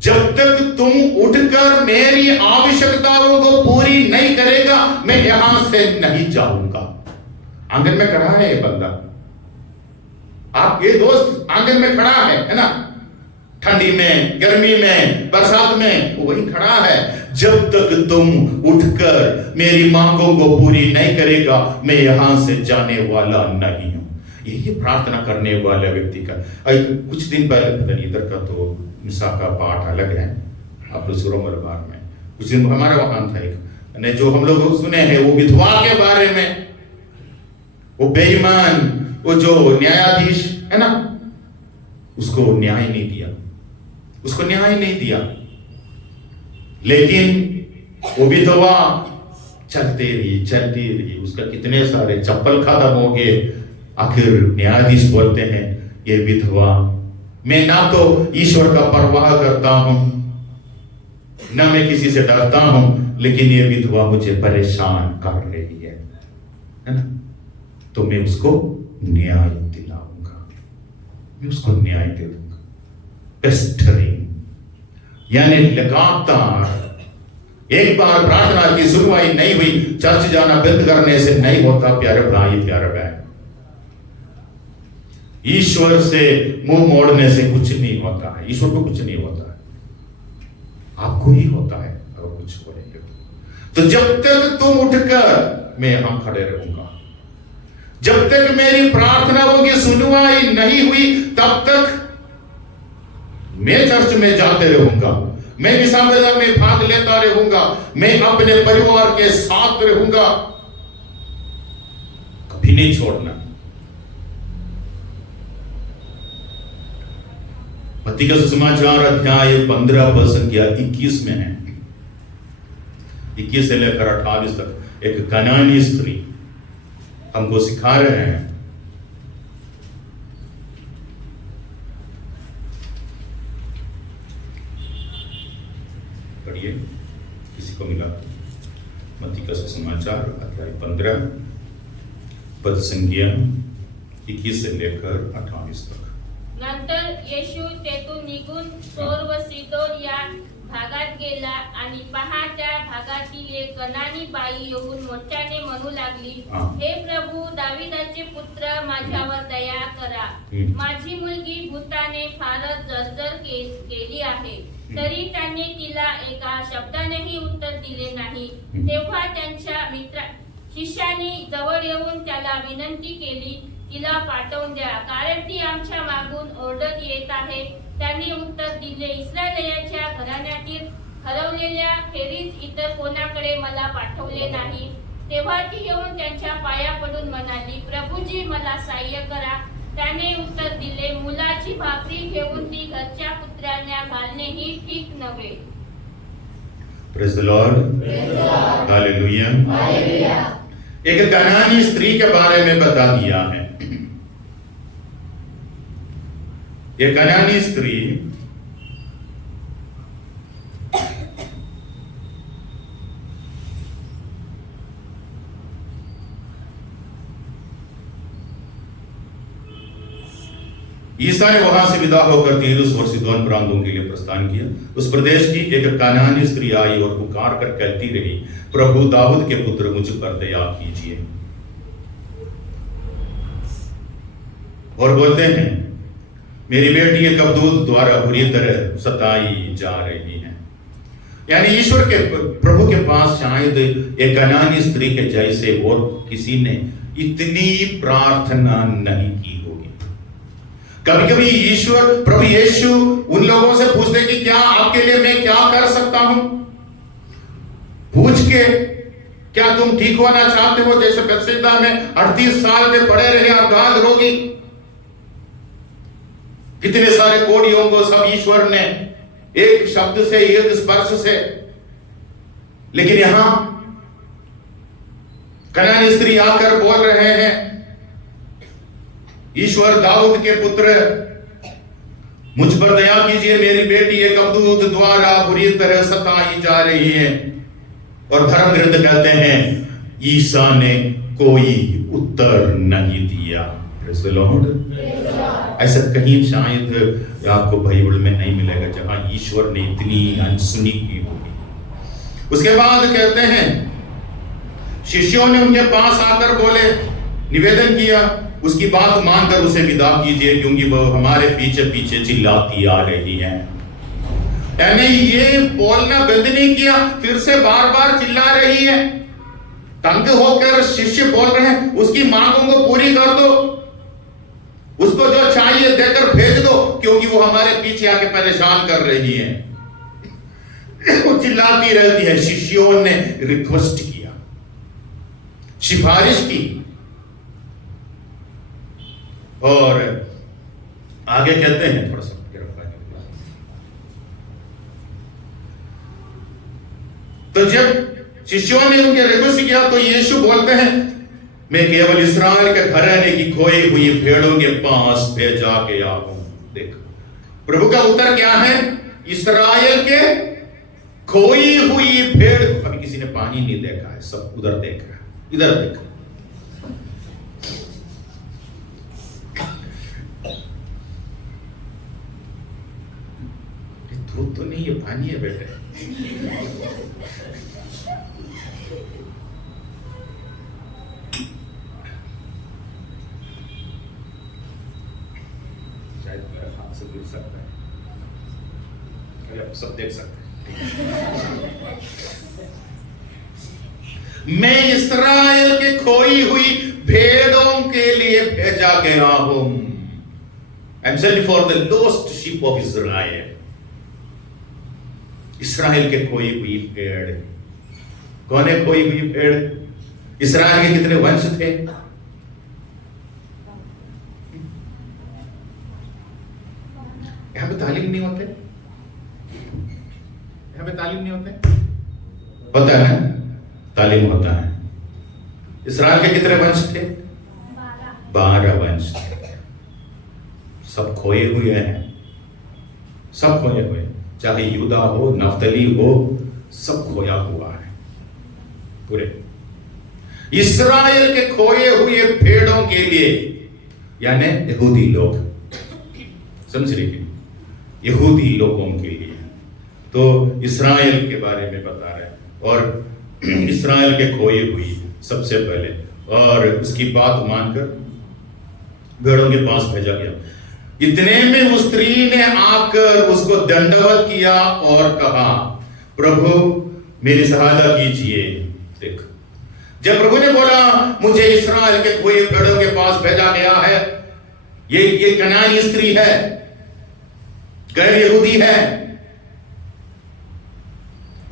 जब तक तुम उठकर मेरी आवश्यकताओं को पूरी नहीं करेगा, मैं यहां से नहीं जाऊंगा। आंगन में खड़ा है ये बंदा, आपके दोस्त आंगन में खड़ा है ना, ठंडी में, गर्मी में, बरसात में, वो वही खड़ा है। जब तक तुम उठकर मेरी मांगों को पूरी नहीं करेगा, मैं यहां से जाने वाला नहीं हूं। यही प्रार्थना करने वाला व्यक्ति का। कुछ दिन पहले इधर का तो निशा का पाठ अलग है, आप सुरोमरबार में कुछ दिन हमारा वहां था एक ने, जो हम लोग सुने हैं वो विधवा के बारे में, वो बेईमान, वो जो न्यायाधीश है ना, उसको न्याय नहीं दिया, उसको न्याय नहीं दिया। लेकिन वो विधवा चलती रही, उसका कितने सारे चप्पल खत्म हो गए। आखिर न्यायाधीश बोलते हैं, ये विधवा, मैं ना तो ईश्वर का परवाह करता हूं, ना मैं किसी से डरता हूं, लेकिन ये विधवा मुझे परेशान कर रही है ना, तो मैं उसको न्याय दिलाऊंगा, मैं उसको न्याय दे दूंगा। पेस्टरिंग यानी लगातार, एक बार प्रार्थना की सुनवाई नहीं हुई, चर्च जाना बंद करने से नहीं होता प्यारे भाई प्यारे बहन। ईश्वर से मुंह मोड़ने से कुछ नहीं होता है, ईश्वर को कुछ नहीं होता है, आपको ही होता है अगर कुछ बोलेंगे तो। जब तक तुम उठकर, मैं यहां खड़े रहूंगा, जब तक मेरी प्रार्थनाओं की सुनवाई नहीं हुई, तब तक मैं चर्च में जाते रहूंगा, मैं मिसाल में भाग लेता रहूंगा, मैं अपने परिवार के साथ रहूंगा, कभी नहीं छोड़ना। मत्ती का सुसमाचार अध्याय 15 पद संख्या 21 में है, 21 से लेकर 28 तक एक कनानी स्त्री हमको सिखा रहे हैं। पढ़िए, किसी को मिला? मत्ती का सुसमाचार अध्याय 15 पद संख्या 21 से लेकर 28 तक। नंतर येशू तेथून निघून सोर व सीदोन या भागात गेला, आणि पहा त्या भागातील एक कनानी बाई येऊन मोठ्याने म्हणू लागली, हे प्रभू, दाविदाचे पुत्र, माझ्यावर दया करा, माझी मुलगी भूताने फारच जर्जर केली आहे. तरी त्याने तिला एका शब्दानेही उत्तर दिले नाही. तेव्हा त्यांच्या शिष्याने जवळ येऊन त्याला विनंती केली, तिला पाठवून द्या, कारण ती आमच्या मागून ओरडत येत आहे. त्यांनी उत्तर दिले, इस्रायेलाच्या घराण्यातील हरवलेल्या खेरीज इतर कोणाकडे मला पाठवले नाही. तेव्हा ती येऊन त्यांच्या पाया पडून म्हणाली, प्रभूजी, मला सहाय्य करा. त्याने उत्तर दिले, मुलाची भाकरी घेऊन ती घरच्या कुत्र्यांना घालणे ही ठीक नव्हे. Praise the Lord, hallelujah, hallelujah. एक कनानी स्त्री के बारे में बता दिया है. ये कनानी स्त्री ईसा ने वहां से विदा होकर तीरुस और सीदोन प्रांतों के लिए प्रस्थान किया. उस प्रदेश की एक कनानी स्त्री आई और पुकार कर कहती रही, प्रभु दाऊद के पुत्र, मुझ पर दया कीजिए. और बोलते हैं, मेरी बेटी एक अबदूत द्वारा बुरी तरह सताई जा रही है. यानी ईश्वर के प्रभु के पास शायद एक कनानी स्त्री के जैसे और किसी ने इतनी प्रार्थना नहीं की होगी. कभी कभी ईश्वर प्रभु यीशु उन लोगों से पूछते कि क्या आपके लिए मैं क्या कर सकता हूं, पूछ के क्या तुम ठीक होना चाहते हो? जैसे बेथसेदा में 38 साल में पड़े रहे अगाध रोगी, कितने सारे कोड़ियों को सब ईश्वर ने एक शब्द से, एक स्पर्श से, लेकिन यहां कनानी स्त्री आकर बोल रहे हैं, ईश्वर दाऊद के पुत्र मुझ पर दया कीजिए, मेरी बेटी एक अबदूत द्वारा बुरी तरह सताई जा रही है। और धर्म ग्रंथ कहते हैं ईसा ने कोई उत्तर नहीं दिया। Praise the Lord। ऐसा कहीं शायद आपको बाइबल में नहीं मिलेगा जहां ईश्वर ने इतनी अनसुनी की होगी। उसके बाद कहते हैं शिष्यों ने उनके पास आकर बोले, निवेदन किया उसकी बात मानकर उसे विदा कीजिए, क्योंकि वह हमारे पीछे पीछे चिल्लाती आ रही है। यानी ये बोलना बंद नहीं किया, फिर से बार बार चिल्ला रही है। तंग होकर शिष्य बोल रहे हैं उसकी मांगों को पूरी कर दो, उसको जो चाहिए देकर भेज दो, क्योंकि वो हमारे पीछे आके परेशान कर रही है। वो चिल्लाती रहती है। शिष्यों ने रिक्वेस्ट किया, सिफारिश की, और आगे कहते हैं, थोड़ा सा तो जब शिष्यों ने उनके रिक्वेस्ट किया तो यीशु बोलते हैं, मैं केवल इस्राएल के घराने की खोई हुई भेड़ों के पास भेजा गया हूं। देखो प्रभु का उत्तर क्या है, इस्राएल के खोई हुई भेड़। अभी किसी ने पानी नहीं देखा है, सब उधर देख रहा है, इधर देख। दूध तो नहीं, ये पानी है बेटे। शायद मेरे हाथ से गिर सकता है, आप सब देख सकते हैं। मैं इस्राएल के खोई हुई भेड़ों के लिए भेजा गया हूं। I am sent for the lost sheep of Israel. Israel के खोई हुई भेड़। कौन है खोई हुई भेड़? इस्राएल के कितने वंश थे? यहां पे तालीम नहीं होते, यहां पे तालीम नहीं होते। होता है ना, तालीम होता है। इस्राएल के कितने वंश थे? 12 वंश थे। सब खोए हुए हैं, सब खोए हुए, चाहे यूदा हो, नफ्तली हो, सब खोया हुआ है पूरे। इस्राएल के खोए हुए भेड़ों के लिए, यानी यहूदी लोग, समझ रहे हैं, यहूदी लोगों के लिए तो इस्राएल के बारे में बता रहे हैं। और इस्राएल के खोई हुई सबसे पहले, और उसकी बात मानकर भेड़ों के पास भेजा गया। इतने में उस स्त्री ने आकर उसको दंडवत किया और कहा, प्रभु मेरी सहायता कीजिए। देख, जब प्रभु ने बोला मुझे इस्राएल के खोए भेड़ों के पास भेजा गया है, ये कनानी स्त्री है, गैर यहूदी है,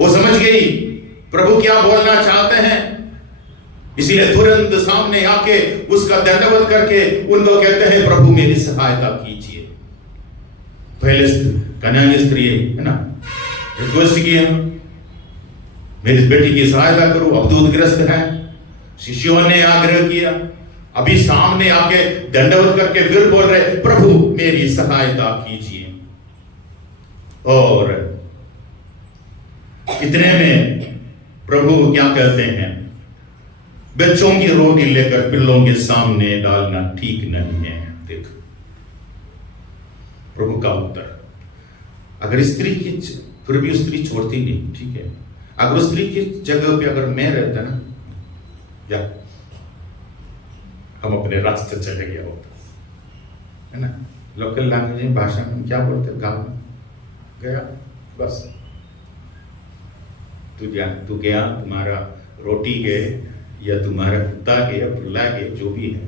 वो समझ गई प्रभु क्या बोलना चाहते हैं, इसीलिए तुरंत सामने आके उसका दंडवत करके उनको कहते हैं, प्रभु मेरी सहायता कीजिए। पहले कनानी स्त्री है ना, रिक्वेस्ट किया, मेरी बेटी की सहायता करो, अबदूतग्रस्त है। शिष्यों ने आग्रह किया, अभी सामने आके दंडवत करके फिर बोल रहे, प्रभु मेरी सहायता कीजिए। और इतने में प्रभु क्या कहते हैं, बच्चों की रोटी लेकर पिल्लों के सामने डालना ठीक नहीं है। देख प्रभु का उत्तर। अगर स्त्री की, फिर भी स्त्री छोड़ती नहीं, ठीक है। अगर स्त्री की जगह पे अगर मैं रहता ना, या हम अपने रास्ते चले गया होता, है ना। लोकल लैंग्वेज भाषा में क्या बोलते, गाँव में गया, बस तू गया, तुम्हारा रोटी गए या तुम्हारा कुत्ता गया, पुल्ला गया, जो भी है,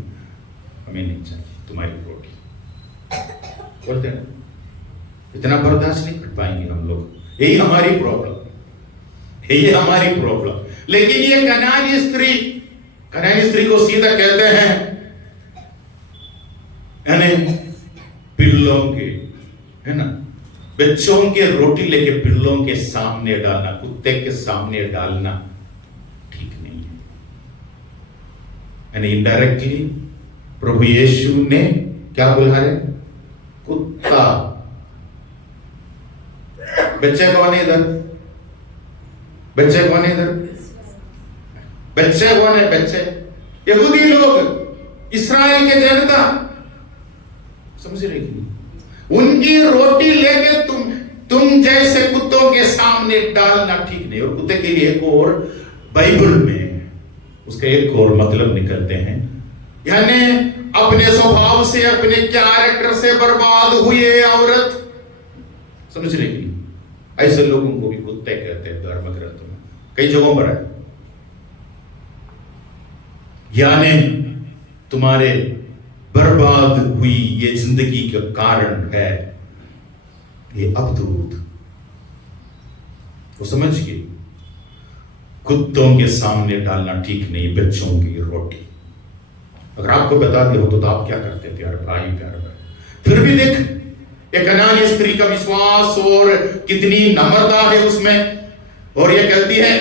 हमें नहीं चाहिए तुम्हारी रोटी। बोलते हैं इतना बर्दाश्त नहीं कर पाएंगे हम लोग, यही हमारी प्रॉब्लम, यही हमारी प्रॉब्लम। लेकिन ये कनानी स्त्री को सीधा कहते हैं यानी पिल्लों के, है ना, बच्चों के रोटी लेके पिल्लों के सामने डालना, कुत्ते के सामने डालना ठीक नहीं है। यानी इनडायरेक्टली प्रभु यीशु ने क्या बुला रहे, कुत्ता। बच्चे कौन है इधर, बच्चे कौन है इधर, बच्चे कौन है, बच्चे यहूदी लोग, इस्राएल के जनता, समझ रहे कि उनकी रोटी लेके तुम जैसे कुत्तों के सामने डालना ठीक नहीं। और कुत्ते के लिए एक और बाइबल में उसका एक और मतलब निकलते हैं, यानी अपने स्वभाव से, अपने कैरेक्टर से बर्बाद हुए औरत, समझ रहे कि ऐसे लोगों को भी कुत्ते कहते हैं धर्म ग्रंथों में, कई जगहों पर है। यानी तुम्हारे बर्बाद हुई ये जिंदगी का कारण है ये अवधूत। वो समझ गए, कुत्तों के सामने डालना ठीक नहीं बच्चों की रोटी। अगर आपको बता दिया हो तो आप क्या करते प्यारे भाई, प्यारे भाई। फिर भी देख एक कनानी स्त्री का विश्वास और कितनी नम्रता है उसमें, और ये कहती है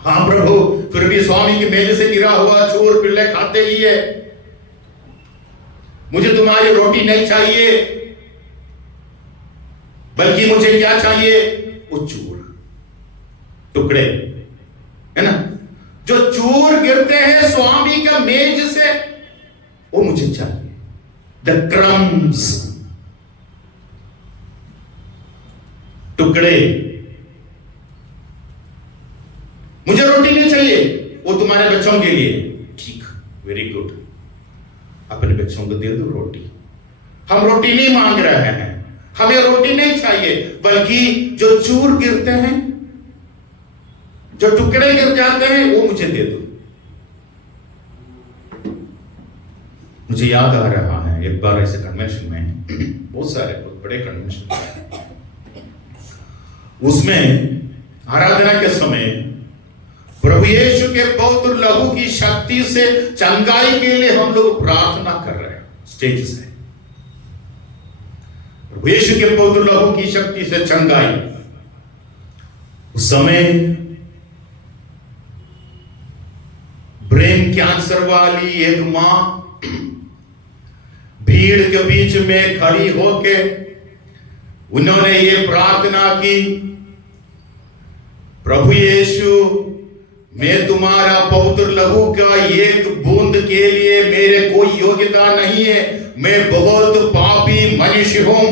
हाँ प्रभु, फिर भी स्वामी की मेज से गिरा हुआ चूर पिल्ले खाते ही है, मुझे तुम्हारी रोटी नहीं चाहिए, बल्कि मुझे क्या चाहिए, वो चूर टुकड़े, है ना, जो चूर गिरते हैं स्वामी का मेज से, वो मुझे चाहिए, द क्रम्स, टुकड़े, मुझे रोटी नहीं चाहिए, वो तुम्हारे बच्चों के लिए। ठीक, वेरी गुड, अपने बच्चों को दे दो रोटी। हम रोटी नहीं मांग रहे हैं, हमें रोटी नहीं चाहिए, बल्कि जो चूर गिरते हैं, जो टुकड़े गिर जाते हैं, वो मुझे दे दो। मुझे याद आ रहा है एक बार ऐसे कन्वेंशन में, बहुत सारे बहुत बड़े कन्वेंशन, उसमें आराधना के समय प्रभु यीशु के पवित्र लहू की शक्ति से चंगाई के लिए हम लोग प्रार्थना कर रहे हैं स्टेज से। प्रभु यीशु के पवित्र लहू की शक्ति से चंगाई। उस समय ब्रेन कैंसर वाली एक मां भीड़ के बीच में खड़ी होके उन्होंने ये प्रार्थना की, प्रभु यीशु, मैं तुम्हारा पवित्र लहू का एक बूंद के लिए मेरे कोई योग्यता नहीं है, मैं बहुत पापी मनुष्य हूं,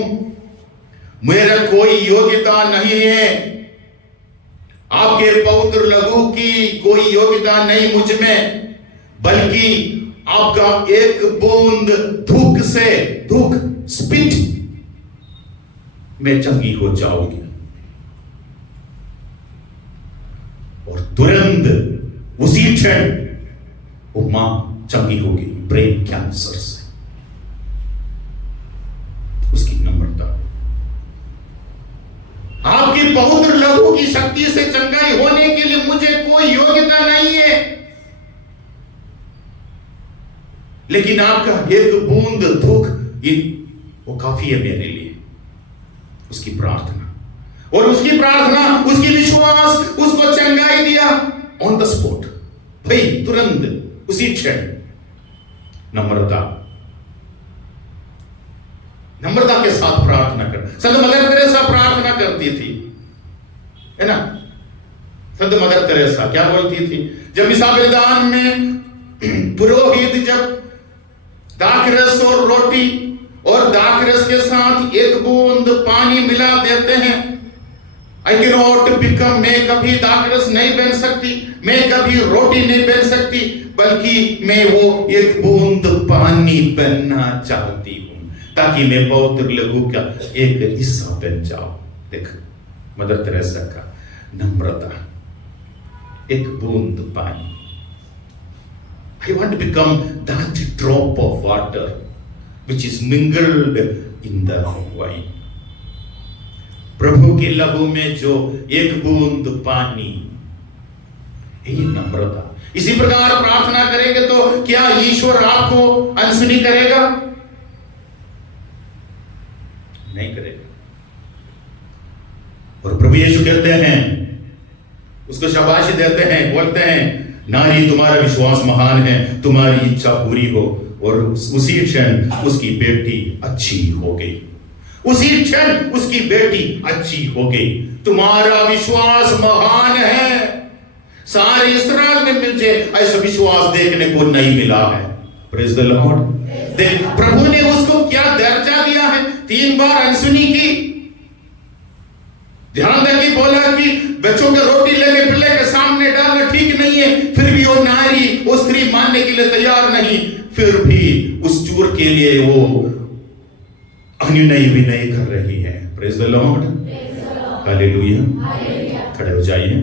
मेरा कोई योग्यता नहीं है, आपके पवित्र लहू की कोई योग्यता नहीं मुझ में, बल्कि आपका एक बूंद थूक से, थूक स्पिट, मैं चंगी हो जाऊंगी। और तुरंत उसी क्षण वो मां चंगी हो गई ब्रेन कैंसर से। उसकी नम्रता, आपकी पवित्र लहू की शक्ति से चंगाई होने के लिए मुझे कोई योग्यता नहीं है, लेकिन आपका एक बूंद थूक वो काफी है मेरे लिए। उसकी प्रार्थना, और उसकी प्रार्थना, उसकी विश्वास उसको चंगाई दिया ऑन द स्पॉट, भाई तुरंत उसी क्षण। नम्रता, नम्रता के साथ प्रार्थना कर। संत मदर तेरेसा प्रार्थना करती थी, है ना। संत मदर तेरेसा क्या बोलती थी, जब मिसा बलिदान में पुरोहित जब दाखरस और रोटी और दाखरस के साथ एक बूंद पानी मिला देते हैं, I cannot become, मैं कभी दाखरस नहीं बन सकती, मैं कभी रोटी नहीं बन सकती, बल्कि मैं वो एक बूंद पानी बनना चाहती हूं, ताकि मैं पवित्र लहू का एक हिस्सा बन जाऊं। देख मदर तेरेसा का नम्रता, एक बूंद पानी। I want to become that drop of water which is mingled in the wine. प्रभु के लहू में जो एक बूंद पानी, यही नम्रता। इसी प्रकार प्रार्थना करेंगे तो क्या ईश्वर आपको अनसुनी करेगा? नहीं करेगा। और प्रभु यीशु कहते हैं, उसको शाबाशी देते हैं, बोलते हैं, नारी तुम्हारा विश्वास महान है, तुम्हारी इच्छा पूरी हो। और उसी क्षण उसकी बेटी अच्छी हो गई। उसी क्षण उसकी बेटी अच्छी हो गई। तुम्हारा विश्वास महान है। सारे इस्राएल में मुझे ऐसा विश्वास देखने को नहीं मिला है। Praise the Lord. प्रभु ने उसको क्या दर्जा दिया है? 3 बार अनसुनी की। ध्यान दें कि बोला कि बच्चों के रोटी लेके पिल्ले के सामने डालना ठीक नहीं है, फिर भी वो नारी, वो स्त्री मानने के लिए तैयार नहीं। फिर भी उस चूर के लिए वो अनुनय भी नहीं कर रही है। Praise the Lord, hallelujah. खड़े हो जाइए।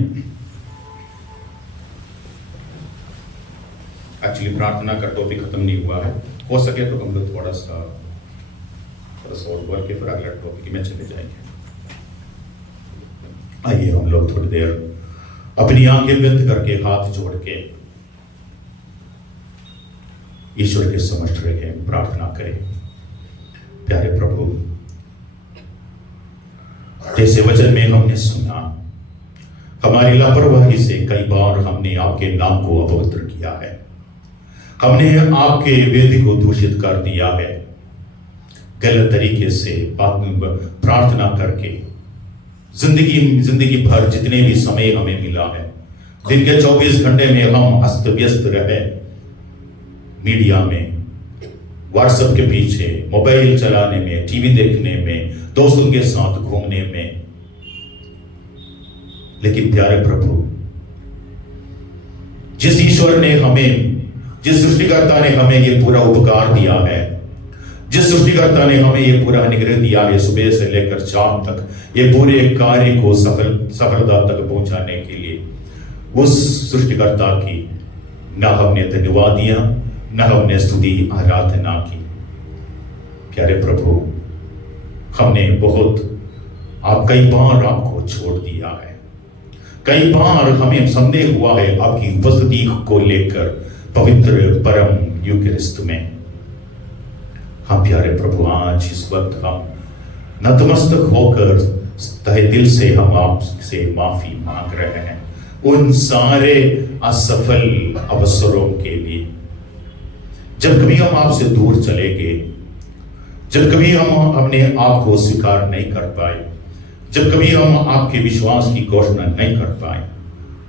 एक्चुअली प्रार्थना का टॉपिक खत्म नहीं हुआ है, हो सके तो हम लोग थोड़ा सा और वर्क के फिर अगला टॉपिक में चले जाएंगे। आइए हम लोग थोड़ी देर अपनी आंखें बंद करके हाथ जोड़ के ईश्वर के समक्ष रखे प्रार्थना करें। प्यारे प्रभु, जैसे वचन में हमने सुना, हमारी लापरवाही से कई बार हमने आपके नाम को अपवित्र किया है। हमने आपके वेदी को दूषित कर दिया है। गलत तरीके से प्रार्थना करके जिंदगी भर जितने भी समय हमें मिला है, दिन के 24 घंटे में हम अस्त व्यस्त रहे। मीडिया में, व्हाट्सएप के पीछे, मोबाइल चलाने में, टीवी देखने में, दोस्तों के साथ घूमने में। लेकिन प्यारे प्रभु, जिस ईश्वर ने हमें, जिस सृष्टिकर्ता ने हमें ये पूरा उपकार दिया है, जिस सृष्टिकर्ता ने हमें ये पूरा अनुग्रह दिया है, सुबह से लेकर शाम तक ये पूरे कार्य को सफलता तक पहुंचाने के लिए, उस सृष्टिकर्ता की न हमने धन्यवाद दिया, न हमने स्तुति आराधना की। प्यारे प्रभु, हमने कई बार आपको छोड़ दिया है। कई बार हमें संदेह हुआ है आपकी उपस्थिति को लेकर पवित्र परम यूकरिस्त में। हम प्यारे प्रभु, आज इस वक्त हम नतमस्तक होकर तहे दिल से हम आपसे माफी मांग रहे हैं उन सारे असफल अवसरों के लिए, जब कभी हम आपसे दूर चले गए, जब कभी हम अपने आप को स्वीकार नहीं कर पाए, जब कभी हम आपके विश्वास की घोषणा नहीं कर पाए।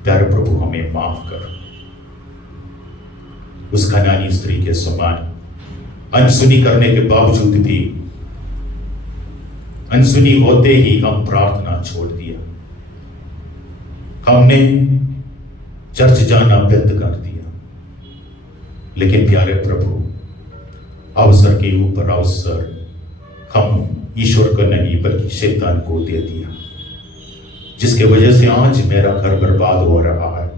प्यारे प्रभु, हमें माफ कर। उस कनानी स्त्री के समान अनसुनी करने के बावजूद भी, अनसुनी होते ही हम प्रार्थना छोड़ दिया। हमने चर्च जाना बंद कर दिया। लेकिन प्यारे प्रभु, अवसर के ऊपर अवसर हम ईश्वर को नहीं बल्कि शैतान को दे दिया, जिसके वजह से आज मेरा घर बर्बाद हो रहा है,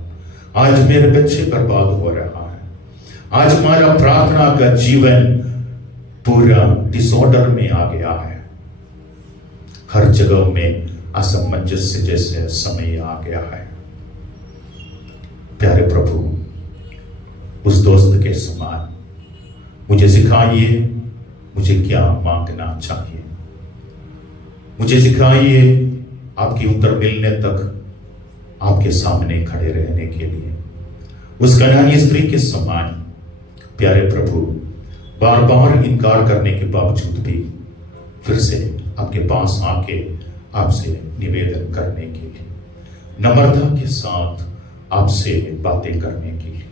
आज मेरे बच्चे बर्बाद हो रहा है, आज हमारा प्रार्थना का जीवन पूरा डिसऑर्डर में आ गया है। हर जगह में असमंजस्य जैसे समय आ गया है। प्यारे प्रभु, उस दोस्त के समान मुझे सिखाइए मुझे क्या मांगना चाहिए। मुझे सिखाइए आपकी उत्तर मिलने तक आपके सामने खड़े रहने के लिए। उस कनानी स्त्री के समान प्यारे प्रभु, बार बार इनकार करने के बावजूद भी फिर से आपके पास आके आपसे निवेदन करने के लिए, नम्रता के साथ आपसे बातें करने के लिए।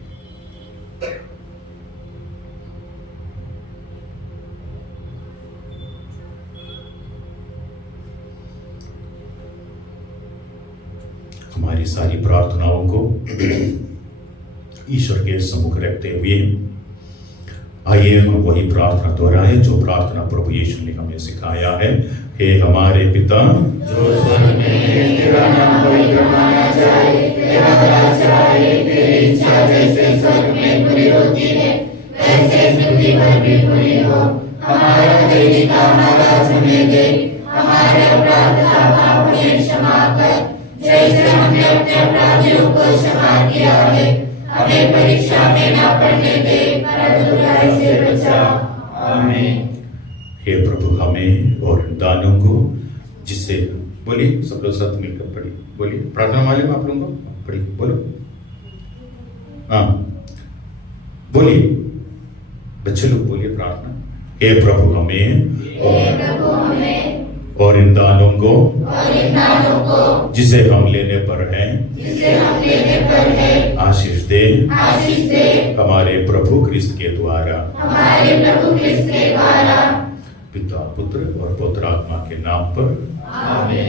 हमारी सारी प्रार्थनाओं को ईश्वर के सम्मुख रखते हुए आइए हम वही प्रार्थना दोहराएं जो प्रार्थना प्रभु यीशु ने हमें सिखाया है। हे हमारे पिता जो स्वर्ग में है, तेरा नाम पवित्र माना जाए, तेरा राज्य आए, तेरी इच्छा जैसे स्वर्ग में पूरी होती है वैसे पृथ्वी पर भी पूरी हो। हमारा दैनिक आहार आज हमें दे, हमारे अपराध का पाप हमें क्षमा कर, जैसे हमने अपने अपराधियों को क्षमा किया है। हमें परीक्षा में न पड़ने दे, परंतु बुराई से बचा। आमीन। हे प्रभु, हमें और दानों को जिससे, बोलिए सब लोग साथ मिलकर पढ़िए, बोलिए प्रार्थना मालूम आप लोगों को, पढ़िए बोलो। हाँ बोलिए बच्चे लोग, बोलिए प्रार्थना। हे प्रभु हमें और इन दानों को जिसे हम लेने पर है आशीष दे हमारे प्रभु क्रिस्त के द्वारा पिता पुत्र और पवित्र आत्मा के नाम पर। आमीन।